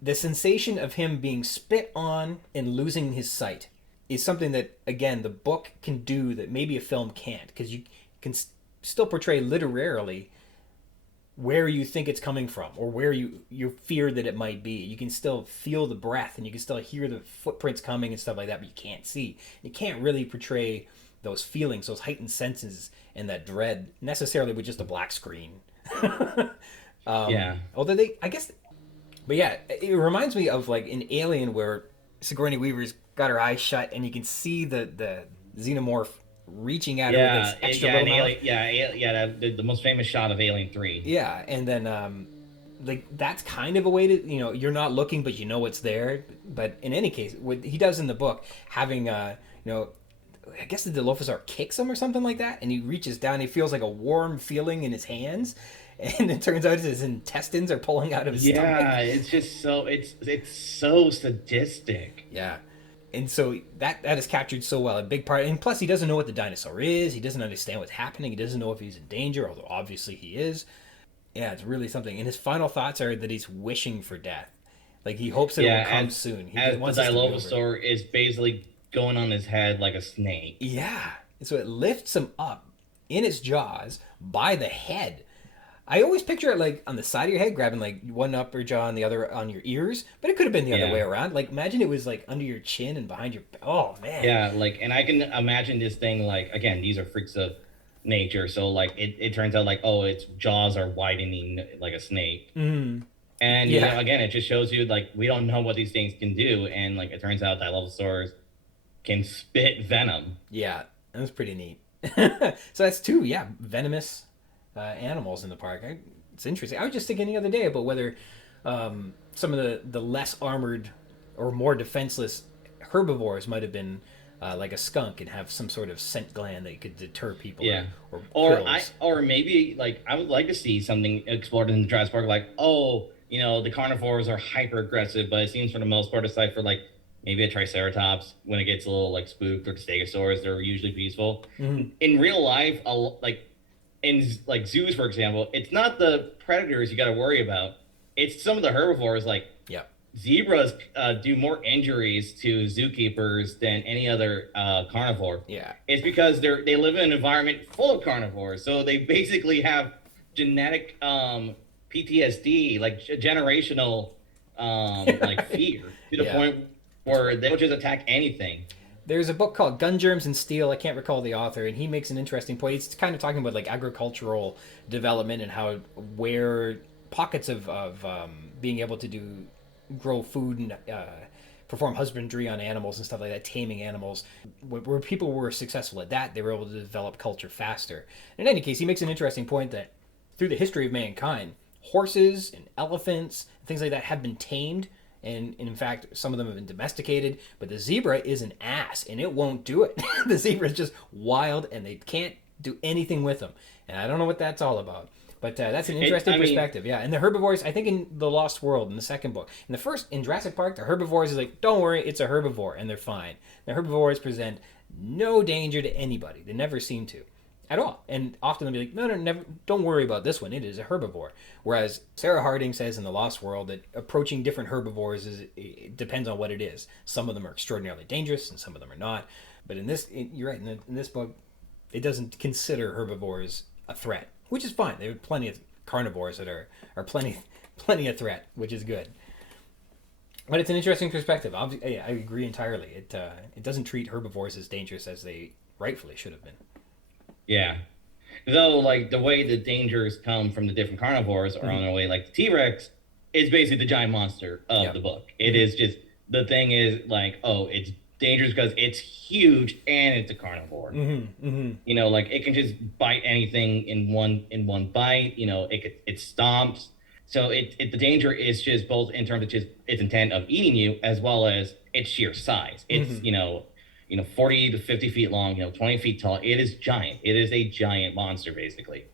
the sensation of him being spit on and losing his sight is something that, again, the book can do that maybe a film can't, because you can still portray literarily where you think it's coming from, or where you fear that it might be. You can still feel the breath, and you can still hear the footprints coming and stuff like that, but you can't see. You can't really portray those feelings, those heightened senses, and that dread necessarily with just a black screen. Yeah. Although but yeah, it reminds me of like in Alien, where Sigourney Weaver's got her eyes shut, and you can see the xenomorph reaching at her with this extra little mouth. The most famous shot of Alien 3. Yeah, and then like that's kind of a way to, you're not looking, but you know it's there. But in any case, what he does in the book, having I guess the Dilophosaurus kicks him or something like that, and he reaches down, he feels like a warm feeling in his hands, and it turns out his intestines are pulling out of his stomach. Yeah, it's just so it's so sadistic. Yeah. And so that is captured so well, a big part. And plus, he doesn't know what the dinosaur is. He doesn't understand what's happening. He doesn't know if he's in danger, although obviously he is. Yeah, it's really something. And his final thoughts are that he's wishing for death. Like, he hopes that it will come soon. He as wants the Dilophosaurus is basically going on his head like a snake. Yeah. And so it lifts him up in its jaws by the head. I always picture it like on the side of your head, grabbing like one upper jaw and the other on your ears, but it could have been the other way around. Like, imagine it was like under your chin and behind your... Oh, man. Yeah, like, and I can imagine this thing, like, again, these are freaks of nature, so like it turns out like, oh, its jaws are widening like a snake. Mm. And you know, again, it just shows you like we don't know what these things can do, and like it turns out Dilophosaurus can spit venom. Yeah, that was pretty neat. So that's two venomous animals in the park. It's interesting. I was just thinking the other day about whether some of the less armored or more defenseless herbivores might have been like a skunk and have some sort of scent gland that could deter people. Yeah. Or or maybe like I would like to see something explored in the Jurassic Park, like, oh, the carnivores are hyper aggressive, but it seems for the most part aside for like maybe a triceratops when it gets a little like spooked, or the stegosaurs. They're usually peaceful. Mm-hmm. In real life, like in like zoos, for example, it's not the predators you got to worry about. It's some of the herbivores. Like Yeah. zebras do more injuries to zookeepers than any other carnivore. Yeah. It's because they live in an environment full of carnivores, so they basically have genetic PTSD, like generational like fear, to the point where they'll just attack anything. There's a book called Germs and Steel. I can't recall the author, and he makes an interesting point. It's kind of talking about like agricultural development and how where pockets of being able to grow food and perform husbandry on animals and stuff like that, taming animals, where people were successful at that, they were able to develop culture faster. In any case, he makes an interesting point that through the history of mankind, horses and elephants and things like that have been tamed. And in fact, some of them have been domesticated, but the zebra is an ass and it won't do it. The zebra is just wild and they can't do anything with them. And I don't know what that's all about. But that's an interesting perspective. Yeah. And the herbivores, I think in The Lost World, in the second book, in Jurassic Park, the herbivores is like, don't worry, it's a herbivore and they're fine. The herbivores present no danger to anybody. They never seem to. At all. And often they'll be like, no, never, don't worry about this one. It is a herbivore. Whereas Sarah Harding says in The Lost World that approaching different herbivores it depends on what it is. Some of them are extraordinarily dangerous and some of them are not. But you're right, in this book, it doesn't consider herbivores a threat, which is fine. There are plenty of carnivores that are plenty a threat, which is good. But it's an interesting perspective. I agree entirely. It doesn't treat herbivores as dangerous as they rightfully should have been. Yeah. Though, like, the way the dangers come from the different carnivores are on their way, like the T-Rex is basically the giant monster of the book. It is just, the thing is, like, it's dangerous because it's huge and it's a carnivore. You know, like, it can just bite anything in one bite. You know, it stomps. So the danger is just both in terms of just its intent of eating you, as well as its sheer size. It's, 40 to 50 feet long, 20 feet tall. It is giant. It is a giant monster, basically.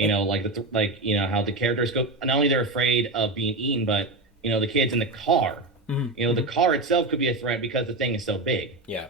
How the characters go, not only they're afraid of being eaten, but, the kids in the car, the car itself could be a threat because the thing is so big. Yeah.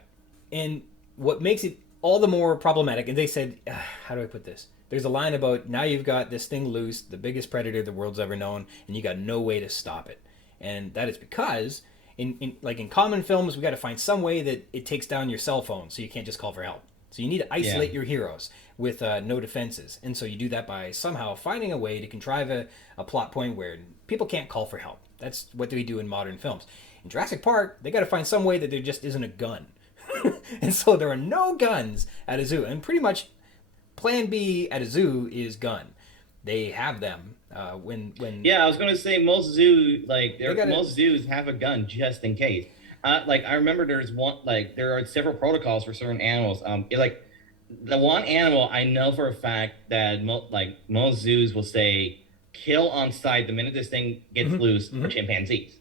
And what makes it all the more problematic, and they said, how do I put this? There's a line about, now you've got this thing loose, the biggest predator the world's ever known, and you got no way to stop it. And that is because in common films, we got to find some way that it takes down your cell phone, so you can't just call for help. So you need to isolate your heroes with no defenses, and so you do that by somehow finding a way to contrive a plot point where people can't call for help. That's what we do in modern films. In Jurassic Park, they got to find some way that there just isn't a gun, and so there are no guns at a zoo, and pretty much Plan B at a zoo is gun. They have them when. Yeah, I was going to say most zoos most zoos have a gun just in case. I remember there are several protocols for certain animals. The one animal I know for a fact that most zoos will say kill on sight the minute this thing gets loose are chimpanzees,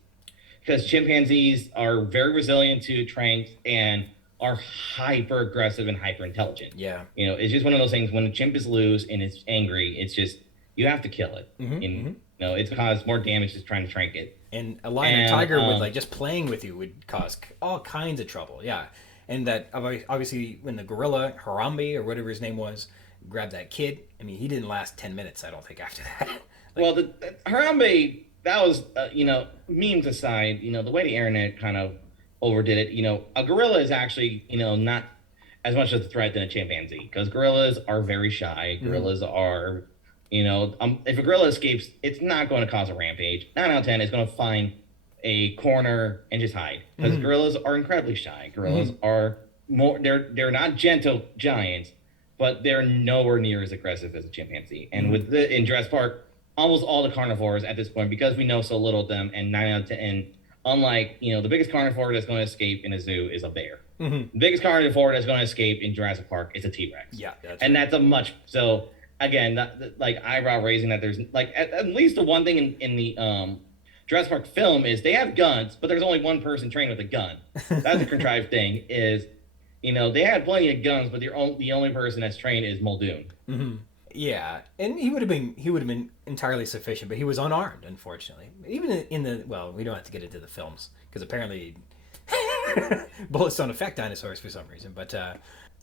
because chimpanzees are very resilient to tranks and are hyper aggressive and hyper intelligent. Yeah, it's just one of those things. When a chimp is loose and it's angry, it's just you have to kill it. It's caused more damage just trying to trank it. And a lion or tiger would just playing with you would cause all kinds of trouble. Yeah, and that obviously when the gorilla Harambe or whatever his name was grabbed that kid, I mean he didn't last 10 minutes. I don't think after that. Well, the Harambe, that was memes aside, the way the internet kind of overdid it. A gorilla is actually not as much of a threat than a chimpanzee, because gorillas are very shy. Gorillas are. If a gorilla escapes, it's not going to cause a rampage. 9 out of 10 is going to find a corner and just hide, because gorillas are incredibly shy. Gorillas are more. They're not gentle giants, but they're nowhere near as aggressive as a chimpanzee. And in Jurassic Park, almost all the carnivores at this point, because we know so little of them, and 9 out of 10, unlike the biggest carnivore that's going to escape in a zoo is a bear. The biggest carnivore that's going to escape in Jurassic Park is a T-Rex. Yeah, that's a much so. Again, eyebrow raising that there's at least the one thing in the Jurassic Park film is they have guns, but there's only one person trained with a gun. That's a contrived thing. Is they had plenty of guns, but the only person that's trained is Muldoon. Yeah, and he would have been entirely sufficient, but he was unarmed, unfortunately. Even we don't have to get into the films because apparently Bullets don't affect dinosaurs for some reason, but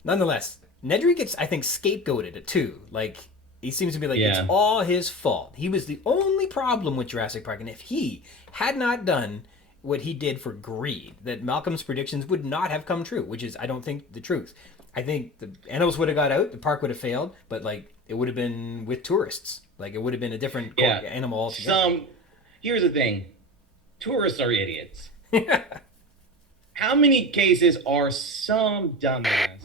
nonetheless, Nedry gets, I think, scapegoated too. Like, he seems to be like, it's all his fault. He was the only problem with Jurassic Park, and if he had not done what he did for greed, that Malcolm's predictions would not have come true, which is, I don't think, the truth. I think the animals would have got out, the park would have failed, but, like, it would have been with tourists. Like, it would have been a different animal altogether. Here's the thing. Tourists are idiots. How many cases are some dumbass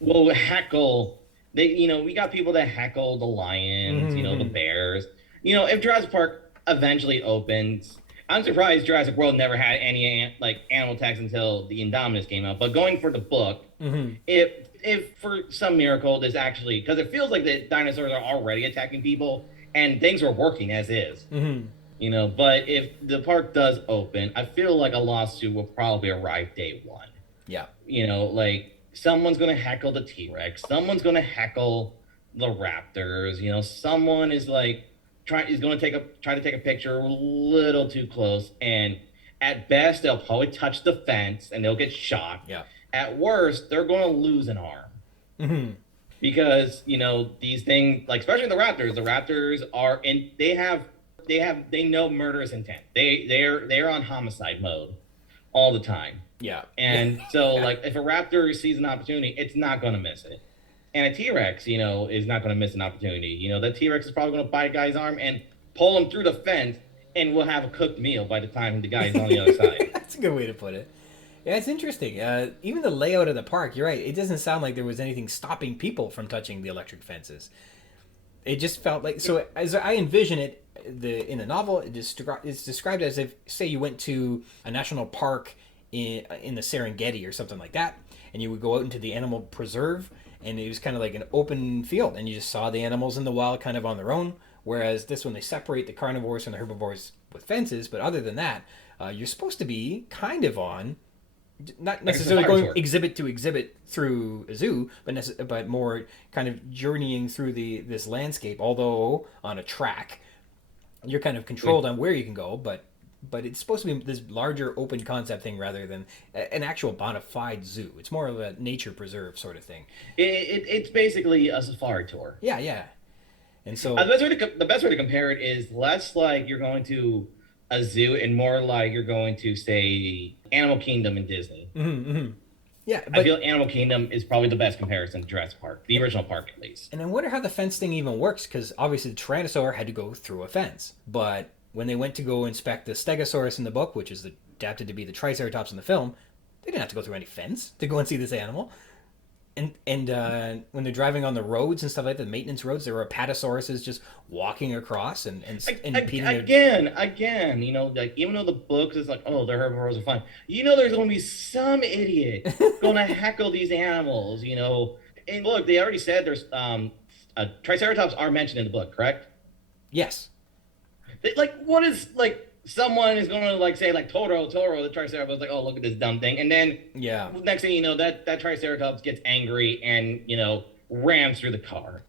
will heckle? We got people that heckle the lions, the bears. If Jurassic Park eventually opens, I'm surprised Jurassic World never had any animal attacks until the Indominus came out. But going for the book, if for some miracle this actually, because it feels like the dinosaurs are already attacking people and things were working as is. But if the park does open, I feel like a lawsuit will probably arrive day one. Yeah. Someone's going to heckle the T-Rex. Someone's going to heckle the raptors. Someone is try to take a picture a little too close. And at best, they'll probably touch the fence and they'll get shot. Yeah. At worst, they're going to lose an arm. Because, these things, especially the raptors are they know murderous intent. They're on homicide mode all the time. Yeah. And so if a raptor sees an opportunity, it's not going to miss it. And a T-Rex, is not going to miss an opportunity. The T-Rex is probably going to bite a guy's arm and pull him through the fence, and we'll have a cooked meal by the time the guy's on the other side. That's a good way to put it. Yeah, it's interesting. Even the layout of the park, you're right. It doesn't sound like there was anything stopping people from touching the electric fences. It just felt like, so as I envision it, in the novel, it's described as if, say, you went to a national park in the Serengeti or something like that, and you would go out into the animal preserve, and it was kind of like an open field, and you just saw the animals in the wild kind of on their own. Whereas this one, they separate the carnivores from the herbivores with fences, but other than that, you're supposed to be kind of on, not necessarily going exhibit to exhibit through a zoo, but more kind of journeying through this landscape. Although on a track, you're kind of controlled on where you can go, but it's supposed to be this larger open concept thing rather than an actual bona fide zoo. It's more of a nature preserve sort of thing. It's basically a safari tour. Yeah. And so the best way to compare it is less like you're going to a zoo and more like you're going to, say, Animal Kingdom in Disney. Yeah, I feel Animal Kingdom is probably the best comparison to Jurassic Park, the original park at least. And I wonder how the fence thing even works, because obviously the Tyrannosaur had to go through a fence. But when they went to go inspect the Stegosaurus in the book, which is adapted to be the Triceratops in the film, they didn't have to go through any fence to go and see this animal. And when they're driving on the roads and stuff like that, the maintenance roads, there were Apatosauruses just walking across and impeding again, even though the book is like, oh, the herbivores are fine, there's going to be some idiot going to heckle these animals, And look, they already said there's Triceratops are mentioned in the book, correct? Yes. What is someone is going to say Toro, the Triceratops, oh, look at this dumb thing. And then next thing you know, that Triceratops gets angry and, rams through the car.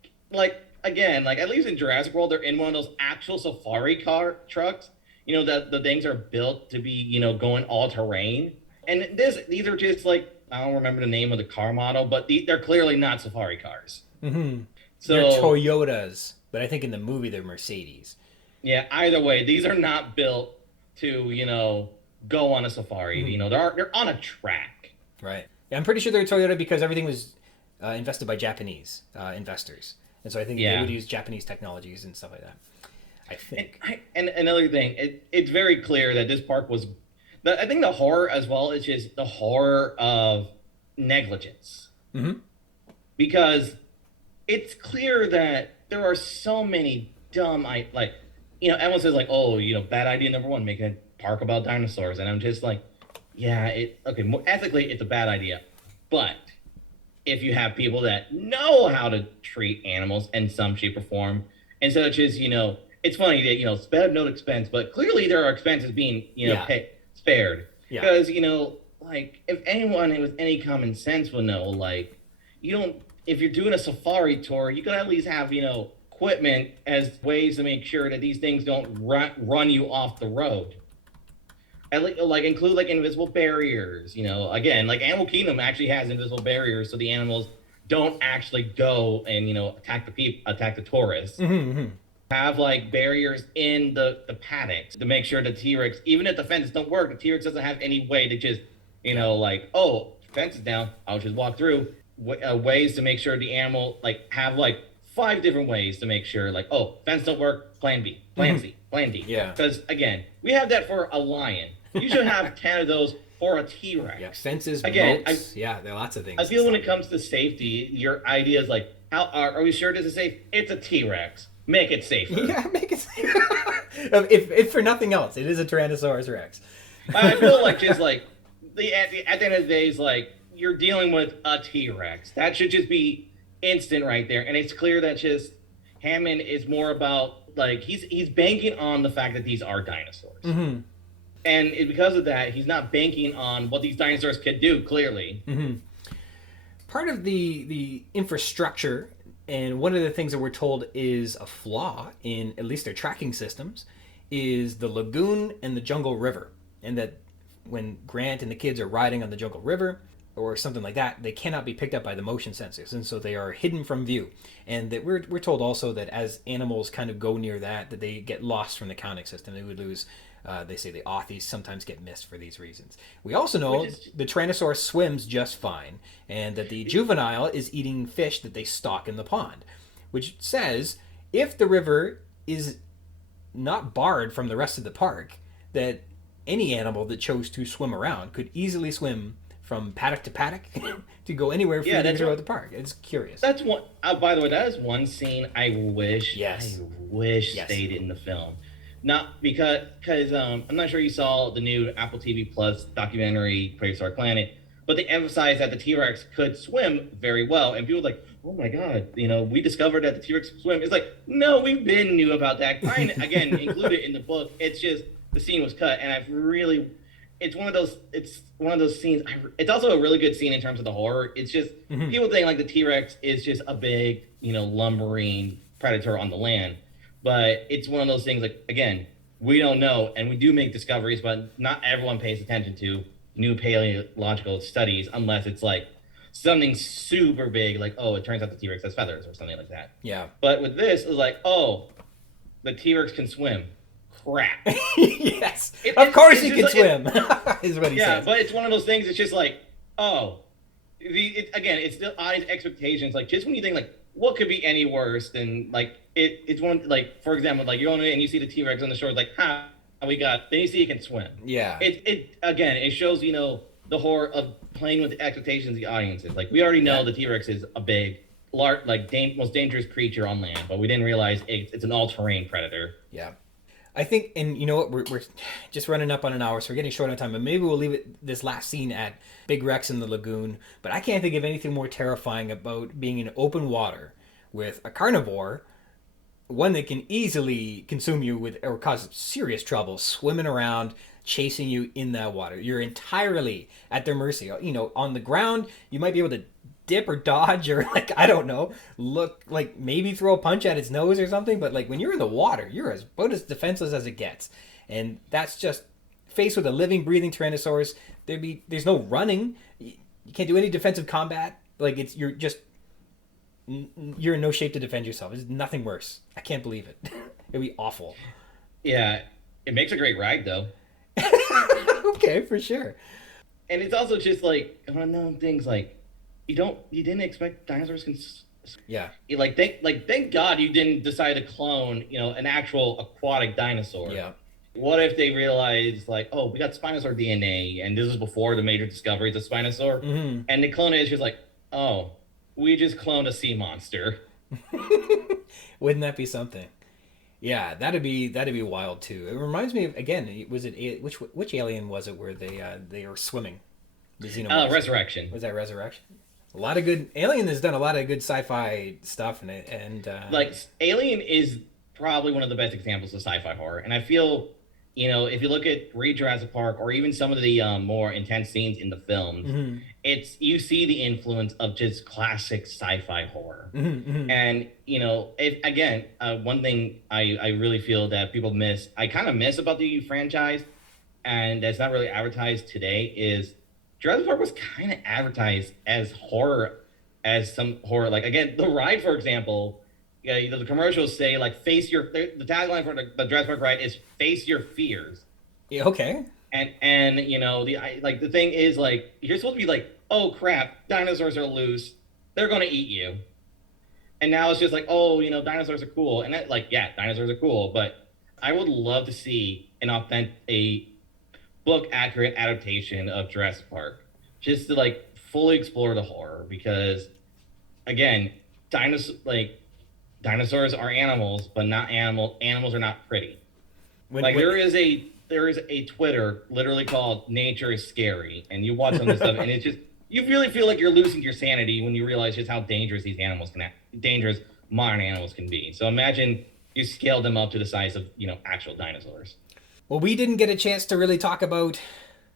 Again, at least in Jurassic World, they're in one of those actual safari car trucks. The things are built to be, going all terrain. And these are just I don't remember the name of the car model, but they're clearly not safari cars. So they're Toyotas, but I think in the movie they're Mercedes. Yeah, either way, these are not built to, go on a safari. They're on a track. Right. Yeah, I'm pretty sure they're Toyota because everything was invested by Japanese investors. And so I think they would use Japanese technologies and stuff like that. I think. And another thing, it's very clear that this park was... I think the horror as well is just the horror of negligence. Because it's clear that there are so many dumb... everyone says bad idea number one, making a park about dinosaurs. And I'm just ethically it's a bad idea. But if you have people that know how to treat animals in some shape or form, instead of just, it's funny that, sped no expense, but clearly there are expenses being, spared. Yeah. Because, if anyone with any common sense will know, if you're doing a safari tour, you could at least have, equipment as ways to make sure that these things don't run you off the road. And like include like invisible barriers. You know, again, like Animal Kingdom actually has invisible barriers, so the animals don't actually go and attack the tourists. Mm-hmm. Have like barriers in the paddocks to make sure the T-Rex, even if the fences don't work, the T-Rex doesn't have any way to just, like, oh, fence is down, I'll just walk through. Ways to make sure the animal, like, have like 5 different ways to make sure, like, oh, fence don't work, plan B, plan C, plan D. Yeah. Because again, we have that for a lion. You should have 10 of those for a T-Rex. Yeah, fences, again, moats, there are lots of things. I feel when it comes to safety, your idea is like, how are we sure this is safe? It's a T-Rex. Make it safer. Yeah, make it safer. if for nothing else, it is a Tyrannosaurus Rex. I feel like just like at the end of the day, is like you're dealing with a T-Rex. That should just be instant right there. And it's clear that just Hammond is more about like he's banking on the fact that these are dinosaurs. Mm-hmm. And because of that, he's not banking on what these dinosaurs could do, clearly. Mm-hmm. Part of the infrastructure, and one of the things that we're told is a flaw in at least their tracking systems, is the lagoon and the jungle river. And that when Grant and the kids are riding on the jungle river or something like that, they cannot be picked up by the motion sensors. And so they are hidden from view. And that we're told also that as animals kind of go near that they get lost from the counting system. They would lose... they say the Authis sometimes get missed for these reasons. We also know the Tyrannosaurus swims just fine, and that the juvenile is eating fish that they stock in the pond, which says if the river is not barred from the rest of the park, that any animal that chose to swim around could easily swim from paddock to paddock to go anywhere throughout the park. It's curious. That's one. By the way, that is one scene I wish Yes. stayed in the film. Not because I'm not sure you saw the new Apple TV Plus documentary Prehistoric Planet, but they emphasized that the T-Rex could swim very well, and people were like, oh my god, we discovered that the T-Rex could swim. It's like, no, we've been knew about that. Fine, again, include it in the book. It's just the scene was cut, and it's one of those scenes. It's also a really good scene in terms of the horror. It's just people think like the T-Rex is just a big, lumbering predator on the land. But it's one of those things, like, again, we don't know, and we do make discoveries, but not everyone pays attention to new paleological studies unless it's, like, something super big, like, oh, it turns out the T-Rex has feathers or something like that. Yeah. But with this, it's like, oh, the T-Rex can swim. Crap. Yes. Of course he can swim, is what he says. Yeah, but it's one of those things, it's just like, oh. It's the audience expectations. Like, just when you think, like, what could be any worse than, like, it's one, like, for example, like, you're on it and you see the T-Rex on the shore, it's like, then you see it can swim. Yeah. It shows, the horror of playing with the expectations of the audiences. Like, we already know the T-Rex is a big, large, like, most dangerous creature on land, but we didn't realize it's an all-terrain predator. Yeah. I think, and you know what, we're just running up on an hour, so we're getting short on time, but maybe we'll leave this last scene at Big Rex in the lagoon. But I can't think of anything more terrifying about being in open water with a carnivore, one that can easily consume you or cause serious trouble, swimming around, chasing you in that water. You're entirely at their mercy. On the ground, you might be able to dip or dodge or, like, I don't know, look, like, maybe throw a punch at its nose or something, but, like, when you're in the water, you're about as defenseless as it gets. And that's just faced with a living, breathing Tyrannosaurus. There's no running. You can't do any defensive combat. Like, you're in no shape to defend yourself. There's nothing worse. I can't believe it. It'd be awful. Yeah, it makes a great ride, though. Okay, for sure. And it's also just, like, one of those things, like, you didn't expect dinosaurs can... Yeah. Thank God you didn't decide to clone, an actual aquatic dinosaur. Yeah. What if they realized, like, oh, we got Spinosaur DNA, and this was before the major discoveries of Spinosaur, and they clone it, it's just like, oh, we just cloned a sea monster. Wouldn't that be something? Yeah, that'd be wild too. It reminds me of, again, which alien was it where they were swimming? The Xenomorphs. Resurrection. Was that Resurrection? A lot of good... Alien has done a lot of good sci-fi stuff in it, and... Like, Alien is probably one of the best examples of sci-fi horror, and I feel, if you look at Jurassic Park, or even some of the more intense scenes in the films, you see the influence of just classic sci-fi horror. And, one thing I really feel that people miss, I kind of miss about the franchise, and that's not really advertised today is Jurassic Park was kind of advertised as horror, as some horror. Like, again, the ride, for example, yeah, the commercials say, like, face your, the tagline for the Jurassic Park ride is face your fears. Yeah, okay. And like, the thing is, like, you're supposed to be like, oh crap, dinosaurs are loose, they're gonna eat you. And now it's just like, oh, dinosaurs are cool. And that, like, yeah, dinosaurs are cool, but I would love to see a book accurate adaptation of Jurassic Park, just to, like, fully explore the horror. Because, again, dinosaurs are animals, but not animals are not pretty. There is a Twitter literally called Nature is Scary, and you watch some of this stuff, and it's just, you really feel like you're losing your sanity when you realize just how dangerous dangerous modern animals can be. So imagine you scale them up to the size of, actual dinosaurs. Well, we didn't get a chance to really talk about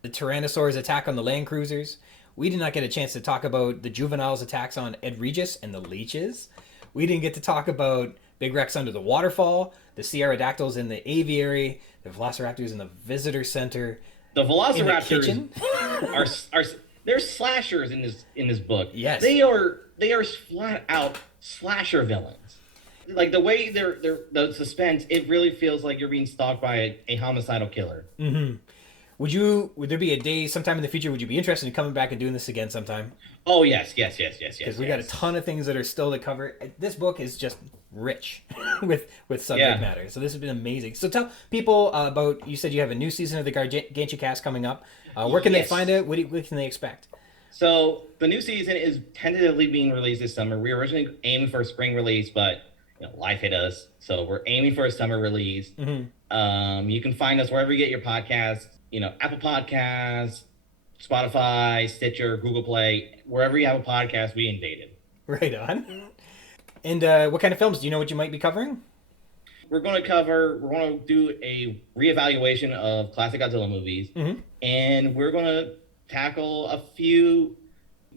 the Tyrannosaurs' attack on the land cruisers. We did not get a chance to talk about the juveniles' attacks on Ed Regis and the leeches. We didn't get to talk about Big Rex under the waterfall, the Sierradactyls in the aviary, the Velociraptors in the visitor center. The Velociraptors in the are they're slashers in this book. Yes, they are flat out slasher villains. Like, the way the suspense, it really feels like you're being stalked by a homicidal killer. Mm-hmm. Would there be a day sometime in the future, would you be interested in coming back and doing this again sometime? Oh, yes. Because we got a ton of things that are still to cover. This book is just rich with subject matter. So this has been amazing. So tell people about, you said you have a new season of the Gargantucast coming up. Where can they find it? What can they expect? So the new season is tentatively being released this summer. We were originally aiming for a spring release, but life hit us. So we're aiming for a summer release. Mm-hmm. You can find us wherever you get your podcasts, Apple Podcasts, Spotify, Stitcher, Google Play, wherever you have a podcast, we invaded. Right on. And what kind of films? Do you know what you might be covering? We're going to do a reevaluation of classic Godzilla movies, mm-hmm. and we're going to tackle a few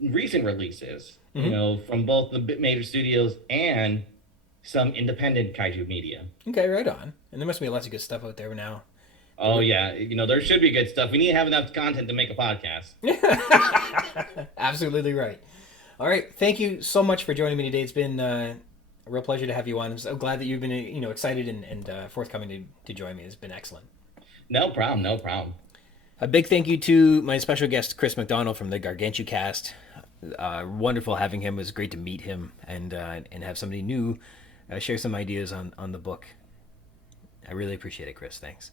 recent releases, mm-hmm. From both the major studios and some independent kaiju media. Okay, right on. And there must be lots of good stuff out there now. Oh, yeah. There should be good stuff. We need to have enough content to make a podcast. Absolutely right. All right. Thank you so much for joining me today. It's been a real pleasure to have you on. I'm so glad that you've been, excited and forthcoming to join me. It's been excellent. No problem. A big thank you to my special guest, Chris McDonald from the Gargantucast. Wonderful having him. It was great to meet him and have somebody new share some ideas on the book. I really appreciate it, Chris. Thanks.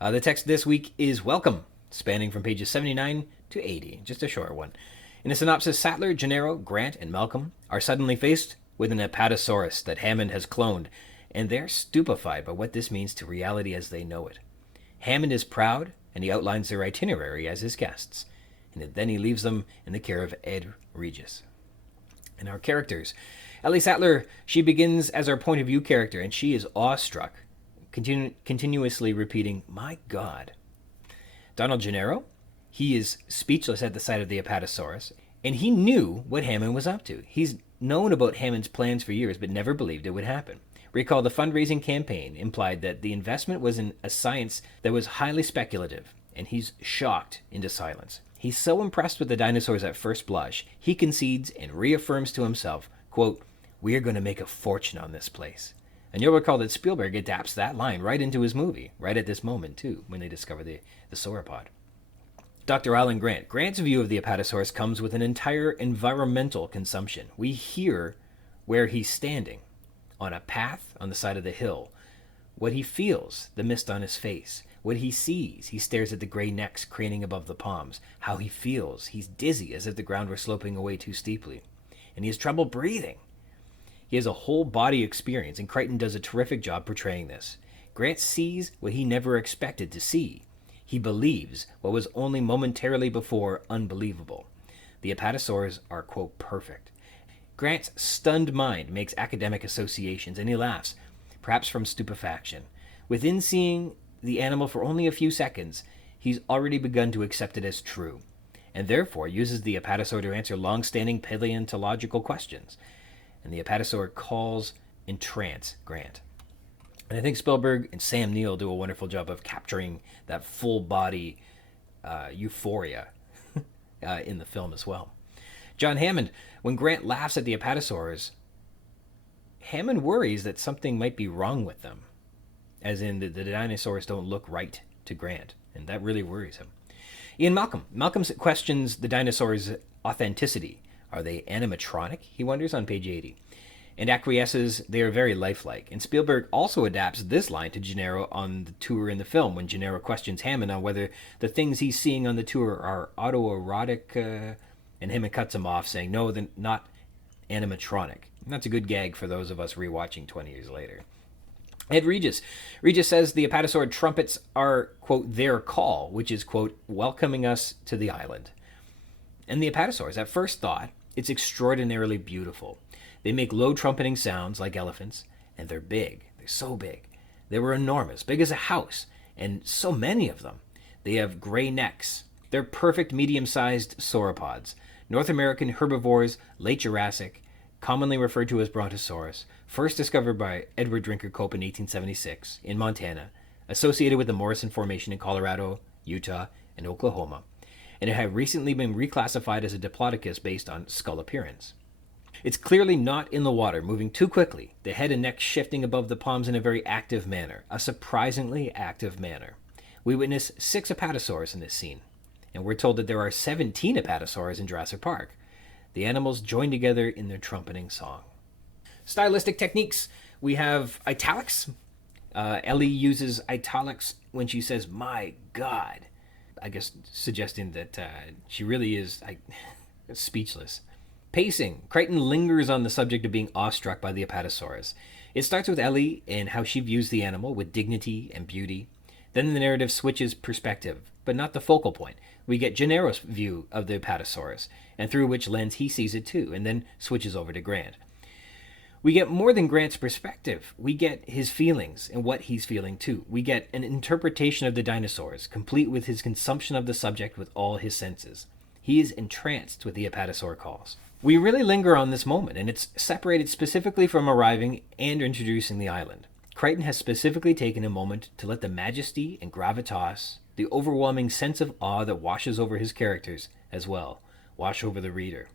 The text this week is Welcome, spanning from pages 79 to 80, just a short one. In a synopsis, Sattler, Gennaro, Grant, and Malcolm are suddenly faced with an Apatosaurus that Hammond has cloned, and they're stupefied by what this means to reality as they know it. Hammond is proud, and he outlines their itinerary as his guests, and then he leaves them in the care of Ed Regis. And our characters. Ellie Sattler, she begins as our point of view character, and she is awestruck, continuously repeating, "My God." Donald Gennaro, he is speechless at the sight of the Apatosaurus, and he knew what Hammond was up to. He's known about Hammond's plans for years, but never believed it would happen. Recall the fundraising campaign implied that the investment was in a science that was highly speculative, and he's shocked into silence. He's so impressed with the dinosaurs at first blush, he concedes and reaffirms to himself, quote, "We are going to make a fortune on this place." And you'll recall that Spielberg adapts that line right into his movie, right at this moment, too, when they discover the sauropod. Dr. Alan Grant. Grant's view of the Apatosaurus comes with an entire environmental consumption. We hear where he's standing, on a path on the side of the hill. What he feels, the mist on his face. What he sees, he stares at the gray necks craning above the palms. How he feels, he's dizzy as if the ground were sloping away too steeply. And he has trouble breathing. He has a whole body experience, and Crichton does a terrific job portraying this. Grant sees what he never expected to see. He believes what was only momentarily before unbelievable. The Apatosaurs are, quote, perfect. Grant's stunned mind makes academic associations, and he laughs, perhaps from stupefaction. Within seeing the animal for only a few seconds, he's already begun to accept it as true, and therefore uses the Apatosaur to answer long-standing paleontological questions. And the Apatosaur calls entrance Grant. And I think Spielberg and Sam Neill do a wonderful job of capturing that full body euphoria in the film as well. John Hammond, when Grant laughs at the apatosaurs, Hammond worries that something might be wrong with them, as in the dinosaurs don't look right to Grant, and that really worries him. Ian Malcolm. Malcolm questions the dinosaurs' authenticity. Are they animatronic? He wonders on page 80. And acquiesces they are very lifelike. And Spielberg also adapts this line to Gennaro on the tour in the film, when Gennaro questions Hammond on whether the things he's seeing on the tour are autoerotic, and Hammond cuts him off, saying, no, they're not animatronic. And that's a good gag for those of us rewatching 20 years later. Ed Regis. Regis says the apatosaur trumpets are, quote, their call, which is, quote, welcoming us to the island. And the apatosaurs, at first thought, it's extraordinarily beautiful. They make low trumpeting sounds like elephants, and they're big. They're so big. They were enormous, big as a house, and so many of them. They have gray necks. They're perfect medium-sized sauropods. North American herbivores, late Jurassic, commonly referred to as Brontosaurus, first discovered by Edward Drinker Cope in 1876 in Montana, associated with the Morrison Formation in Colorado, Utah, and Oklahoma, and it had recently been reclassified as a Diplodocus based on skull appearance. It's clearly not in the water, moving too quickly, the head and neck shifting above the palms in a very active manner, a surprisingly active manner. We witness 6 apatosaurs in this scene, and we're told that there are 17 apatosaurs in Jurassic Park. The animals join together in their trumpeting song. Stylistic techniques. We have italics. Ellie uses italics when she says, my God. I guess suggesting that she really is speechless. Pacing. Crichton lingers on the subject of being awestruck by the apatosaurus. It starts with Ellie and how she views the animal with dignity and beauty. Then the narrative switches perspective, but not the focal point. We get Gennaro's view of the apatosaurus, and through which lens he sees it too, and then switches over to Grant. We get more than Grant's perspective. We get his feelings and what he's feeling too. We get an interpretation of the dinosaurs, complete with his consumption of the subject with all his senses. He is entranced with the apatosaur calls. We really linger on this moment, and it's separated specifically from arriving and introducing the island. Crichton has specifically taken a moment to let the majesty and gravitas, the overwhelming sense of awe that washes over his characters as well, wash over the reader.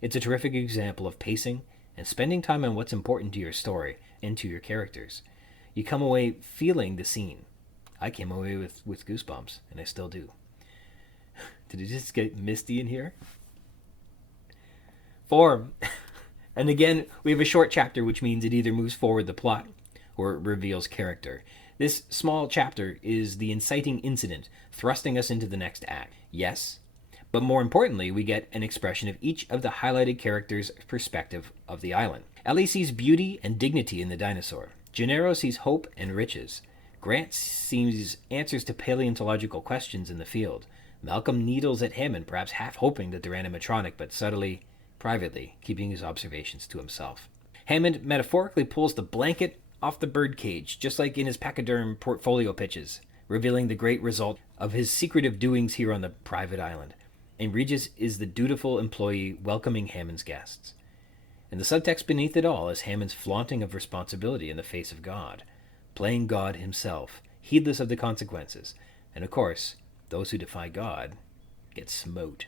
It's a terrific example of pacing and spending time on what's important to your story and to your characters. You come away feeling the scene. I came away with goosebumps, and I still do. Did it just get misty in here? Form. And again, we have a short chapter, which means it either moves forward the plot or it reveals character. This small chapter is the inciting incident, thrusting us into the next act. Yes, but more importantly, we get an expression of each of the highlighted characters' perspective of the island. Ellie sees beauty and dignity in the dinosaur. Gennaro sees hope and riches. Grant sees answers to paleontological questions in the field. Malcolm needles at him and perhaps half hoping that they're animatronic, but subtly, privately, keeping his observations to himself. Hammond metaphorically pulls the blanket off the birdcage, just like in his pachyderm portfolio pitches, revealing the great result of his secretive doings here on the private island. And Regis is the dutiful employee welcoming Hammond's guests. And the subtext beneath it all is Hammond's flaunting of responsibility in the face of God, playing God himself, heedless of the consequences. And of course, those who defy God get smote.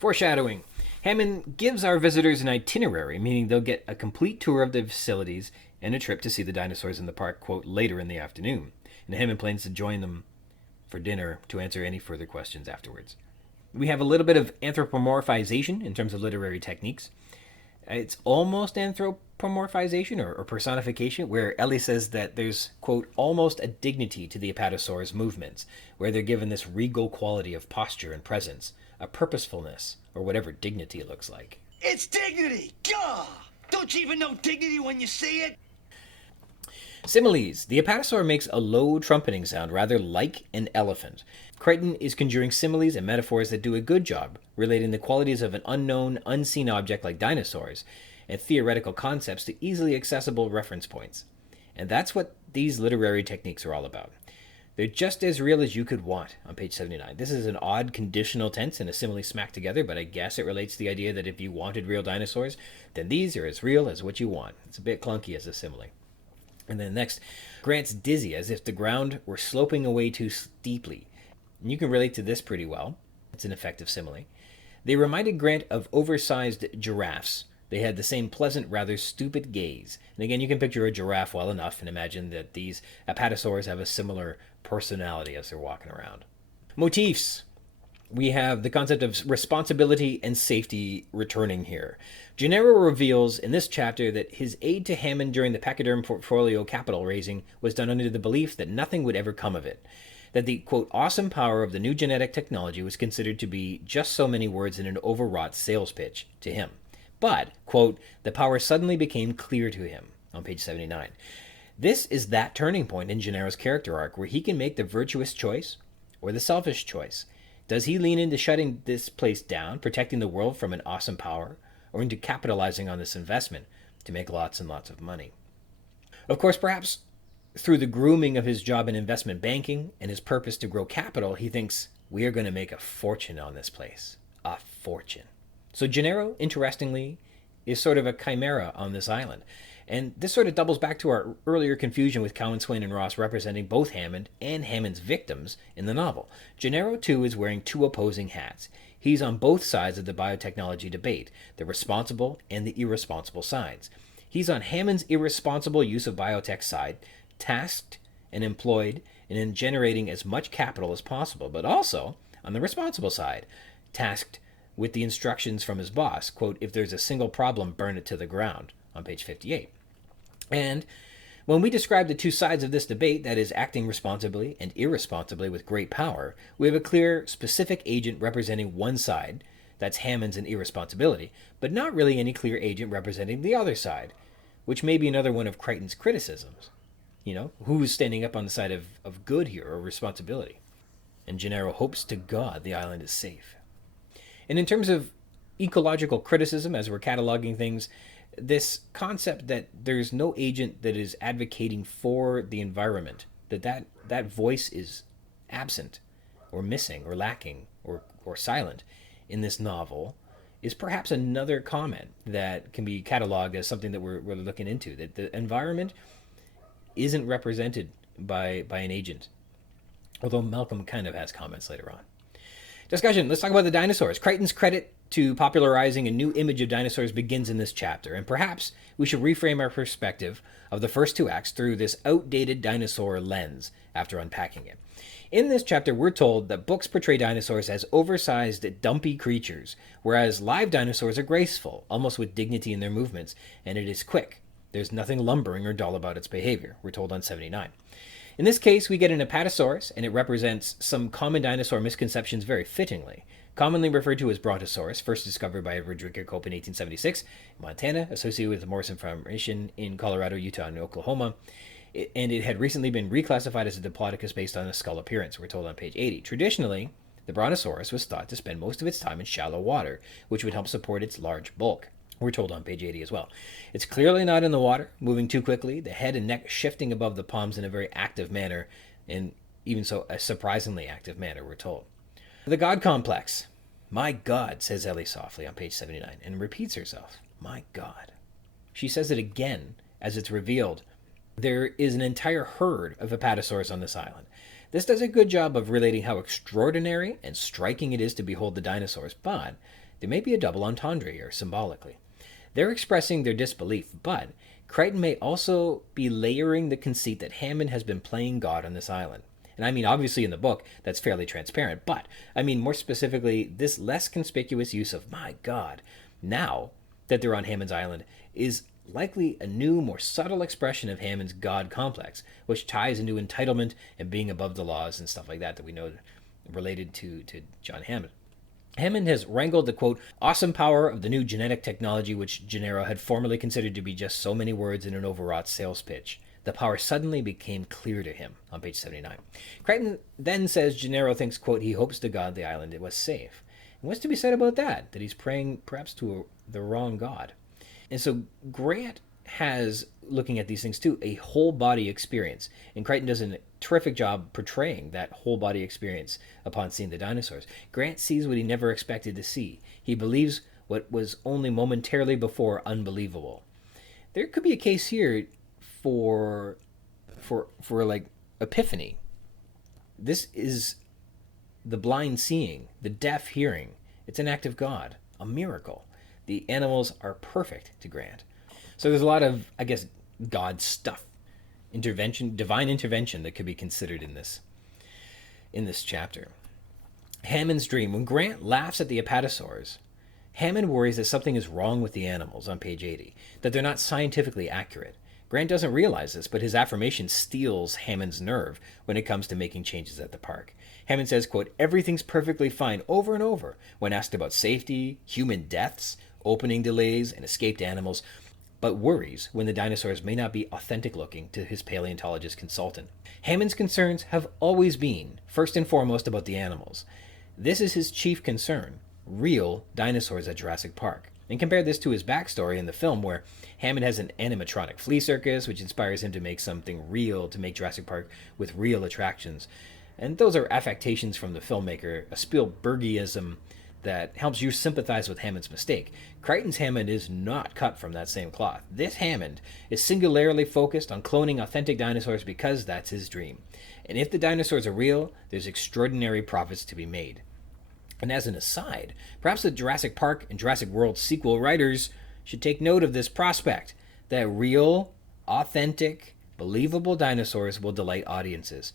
Foreshadowing. Hammond gives our visitors an itinerary, meaning they'll get a complete tour of the facilities and a trip to see the dinosaurs in the park, quote, later in the afternoon. And Hammond plans to join them for dinner to answer any further questions afterwards. We have a little bit of anthropomorphization in terms of literary techniques. It's almost anthropomorphization or personification, where Ellie says that there's, quote, almost a dignity to the apatosaur's movements, where they're given this regal quality of posture and presence, a purposefulness, or whatever dignity looks like. It's dignity! Gah! Don't you even know dignity when you see it? Similes. The apatosaur makes a low trumpeting sound, rather like an elephant. Crichton is conjuring similes and metaphors that do a good job relating the qualities of an unknown, unseen object like dinosaurs and theoretical concepts to easily accessible reference points. And that's what these literary techniques are all about. They're just as real as you could want on page 79. This is an odd conditional tense and a simile smacked together, but I guess it relates to the idea that if you wanted real dinosaurs, then these are as real as what you want. It's a bit clunky as a simile. And then next, Grant's dizzy as if the ground were sloping away too steeply. And you can relate to this pretty well. It's an effective simile. They reminded Grant of oversized giraffes. They had the same pleasant, rather stupid gaze. And again, you can picture a giraffe well enough and imagine that these apatosaurs have a similar personality as they're walking around. Motifs. We have the concept of responsibility and safety returning here. Gennaro reveals in this chapter that his aid to Hammond during the pachyderm portfolio capital raising was done under the belief that nothing would ever come of it. That the, quote, awesome power of the new genetic technology was considered to be just so many words in an overwrought sales pitch to him. But, quote, the power suddenly became clear to him, on page 79. This is that turning point in Gennaro's character arc where he can make the virtuous choice or the selfish choice. Does he lean into shutting this place down, protecting the world from an awesome power, or into capitalizing on this investment to make lots and lots of money? Of course, perhaps through the grooming of his job in investment banking and his purpose to grow capital, he thinks, we are going to make a fortune on this place. A fortune. So Gennaro, interestingly, is sort of a chimera on this island. And this sort of doubles back to our earlier confusion with Cowan, Swain, and Ross representing both Hammond and Hammond's victims in the novel. Gennaro, too, is wearing two opposing hats. He's on both sides of the biotechnology debate, the responsible and the irresponsible sides. He's on Hammond's irresponsible use of biotech side, tasked and employed in generating as much capital as possible, but also on the responsible side, tasked with the instructions from his boss, quote, if there's a single problem, burn it to the ground, on page 58. And when we describe the two sides of this debate, that is, acting responsibly and irresponsibly with great power, we have a clear, specific agent representing one side, that's Hammond's and irresponsibility, but not really any clear agent representing the other side, which may be another one of Crichton's criticisms. You know, who's standing up on the side of good here, or responsibility? And Gennaro hopes to God the island is safe. And in terms of ecological criticism, as we're cataloging things, this concept that there's no agent that is advocating for the environment, that voice is absent or missing or lacking or silent in this novel, is perhaps another comment that can be cataloged as something that we're looking into, that the environment isn't represented by an agent, although Malcolm kind of has comments later on. Discussion. Let's talk about the dinosaurs. Crichton's credit to popularizing a new image of dinosaurs begins in this chapter, and perhaps we should reframe our perspective of the first two acts through this outdated dinosaur lens after unpacking it. In this chapter, we're told that books portray dinosaurs as oversized, dumpy creatures, whereas live dinosaurs are graceful, almost with dignity in their movements, and it is quick. There's nothing lumbering or dull about its behavior, we're told on 79. In this case, we get an Apatosaurus, and it represents some common dinosaur misconceptions very fittingly. Commonly referred to as Brontosaurus, first discovered by Edward Drinker Cope in 1876 in Montana, associated with the Morrison Formation in Colorado, Utah, and Oklahoma. And it had recently been reclassified as a Diplodocus based on a skull appearance, we're told on page 80. Traditionally, the Brontosaurus was thought to spend most of its time in shallow water, which would help support its large bulk. We're told on page 80 as well. It's clearly not in the water, moving too quickly, the head and neck shifting above the palms in a very active manner, and even so, a surprisingly active manner, we're told. The God complex. My God, says Ellie softly on page 79, and repeats herself. My God. She says it again as it's revealed. There is an entire herd of Apatosaurs on this island. This does a good job of relating how extraordinary and striking it is to behold the dinosaurs, but there may be a double entendre here, symbolically. They're expressing their disbelief, but Crichton may also be layering the conceit that Hammond has been playing God on this island. And I mean, obviously in the book, that's fairly transparent, but I mean more specifically, this less conspicuous use of my God, now that they're on Hammond's island, is likely a new, more subtle expression of Hammond's God complex, which ties into entitlement and being above the laws and stuff like that we know related to John Hammond. Hammond has wrangled the, quote, awesome power of the new genetic technology which Gennaro had formerly considered to be just so many words in an overwrought sales pitch. The power suddenly became clear to him, on page 79. Crichton then says Gennaro thinks, quote, he hopes to God the island it was safe. And what's to be said about that? That he's praying perhaps to the wrong God. And so Grant has, looking at these things too, a whole body experience. And Crichton does a terrific job portraying that whole body experience upon seeing the dinosaurs. Grant sees what he never expected to see. He believes what was only momentarily before unbelievable. There could be a case here for like epiphany. This is the blind seeing, the deaf hearing. It's an act of God, a miracle. The animals are perfect to Grant. So there's a lot of, I guess, God stuff, divine intervention that could be considered in this chapter. Hammond's dream. When Grant laughs at the apatosaurs, Hammond worries that something is wrong with the animals on page 80, that they're not scientifically accurate. Grant doesn't realize this, but his affirmation steals Hammond's nerve when it comes to making changes at the park. Hammond says, quote, "Everything's perfectly fine," over and over when asked about safety, human deaths, opening delays, and escaped animals, but worries when the dinosaurs may not be authentic looking to his paleontologist consultant. Hammond's concerns have always been, first and foremost, about the animals. This is his chief concern, real dinosaurs at Jurassic Park. And compare this to his backstory in the film, where Hammond has an animatronic flea circus, which inspires him to make something real, to make Jurassic Park with real attractions. And those are affectations from the filmmaker, a Spielbergism that helps you sympathize with Hammond's mistake. Crichton's Hammond is not cut from that same cloth. This Hammond is singularly focused on cloning authentic dinosaurs because that's his dream. And if the dinosaurs are real, there's extraordinary profits to be made. And as an aside, perhaps the Jurassic Park and Jurassic World sequel writers should take note of this prospect, that real, authentic, believable dinosaurs will delight audiences,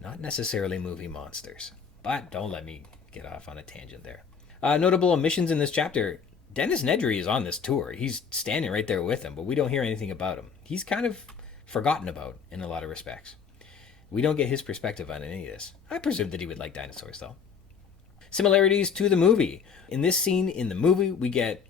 not necessarily movie monsters. But don't let me get off on a tangent there. Notable omissions in this chapter. Dennis Nedry is on this tour. He's standing right there with him, but we don't hear anything about him. He's kind of forgotten about in a lot of respects. We don't get his perspective on any of this. I presume that he would like dinosaurs, though. Similarities to the movie. In this scene in the movie, we get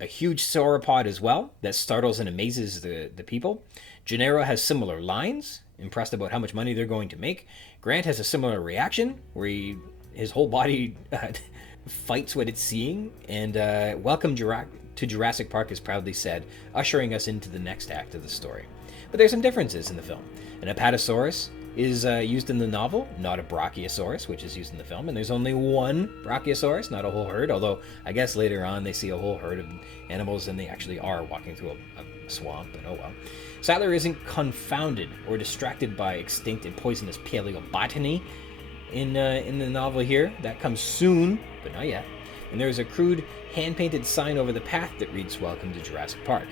a huge sauropod as well that startles and amazes the people. Gennaro has similar lines, impressed about how much money they're going to make. Grant has a similar reaction, where his whole body fights what it's seeing, and welcome to Jurassic Park is proudly said, ushering us into the next act of the story. But there's some differences in the film. An apatosaurus is used in the novel, not a brachiosaurus, which is used in the film, and there's only one brachiosaurus, not a whole herd, although I guess later on they see a whole herd of animals and they actually are walking through a swamp, but oh well. Sattler isn't confounded or distracted by extinct and poisonous paleobotany in the novel here. That comes soon, but not yet. And there's a crude hand-painted sign over the path that reads, "Welcome to Jurassic Park."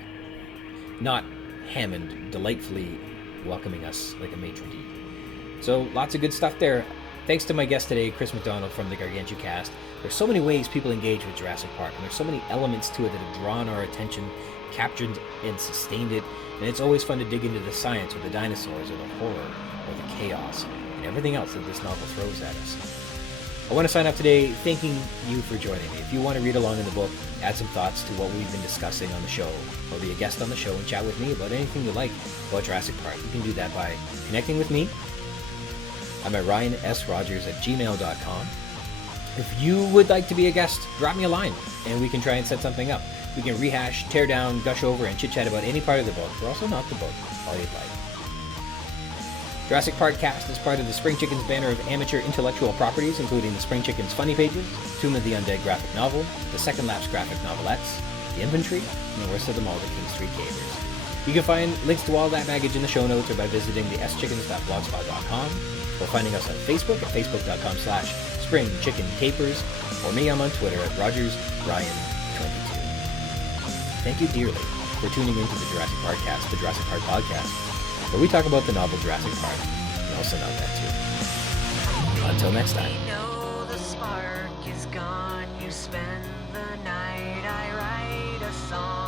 Not Hammond delightfully welcoming us like a maitre d'. So lots of good stuff there. Thanks to my guest today, Chris McDonald from the Gargantucast. There's so many ways people engage with Jurassic Park, and there's so many elements to it that have drawn our attention, captured and sustained it, and it's always fun to dig into the science or the dinosaurs or the horror or the chaos and everything else that this novel throws at us. I want to sign off today thanking you for joining me. If you want to read along in the book, add some thoughts to what we've been discussing on the show, or be a guest on the show and chat with me about anything you like about Jurassic Park, you can do that by connecting with me. I'm at ryansrogers@gmail.com. If you would like to be a guest, drop me a line and we can try and set something up. We can rehash, tear down, gush over, and chit-chat about any part of the book, or also not the book, all you'd like. Jurassic Park-Cast is part of the Spring Chickens banner of amateur intellectual properties, including the Spring Chickens Funny Pages, Tomb of the Undead graphic novel, the Second Lapse graphic novelettes, the Inventory, and the worst of them all, the King Street Cavers. You can find links to all that baggage in the show notes or by visiting the schickens.blogspot.com, or finding us on Facebook at facebook.com/springchickencapers, or me, I'm on Twitter at RogersRyan22. Thank you dearly for tuning into the Jurassic Park-Cast, the Jurassic Park podcast, where we talk about the novel Jurassic Park, and also not that too. Until next time. You know the spark is gone, you spend the night, I write a song.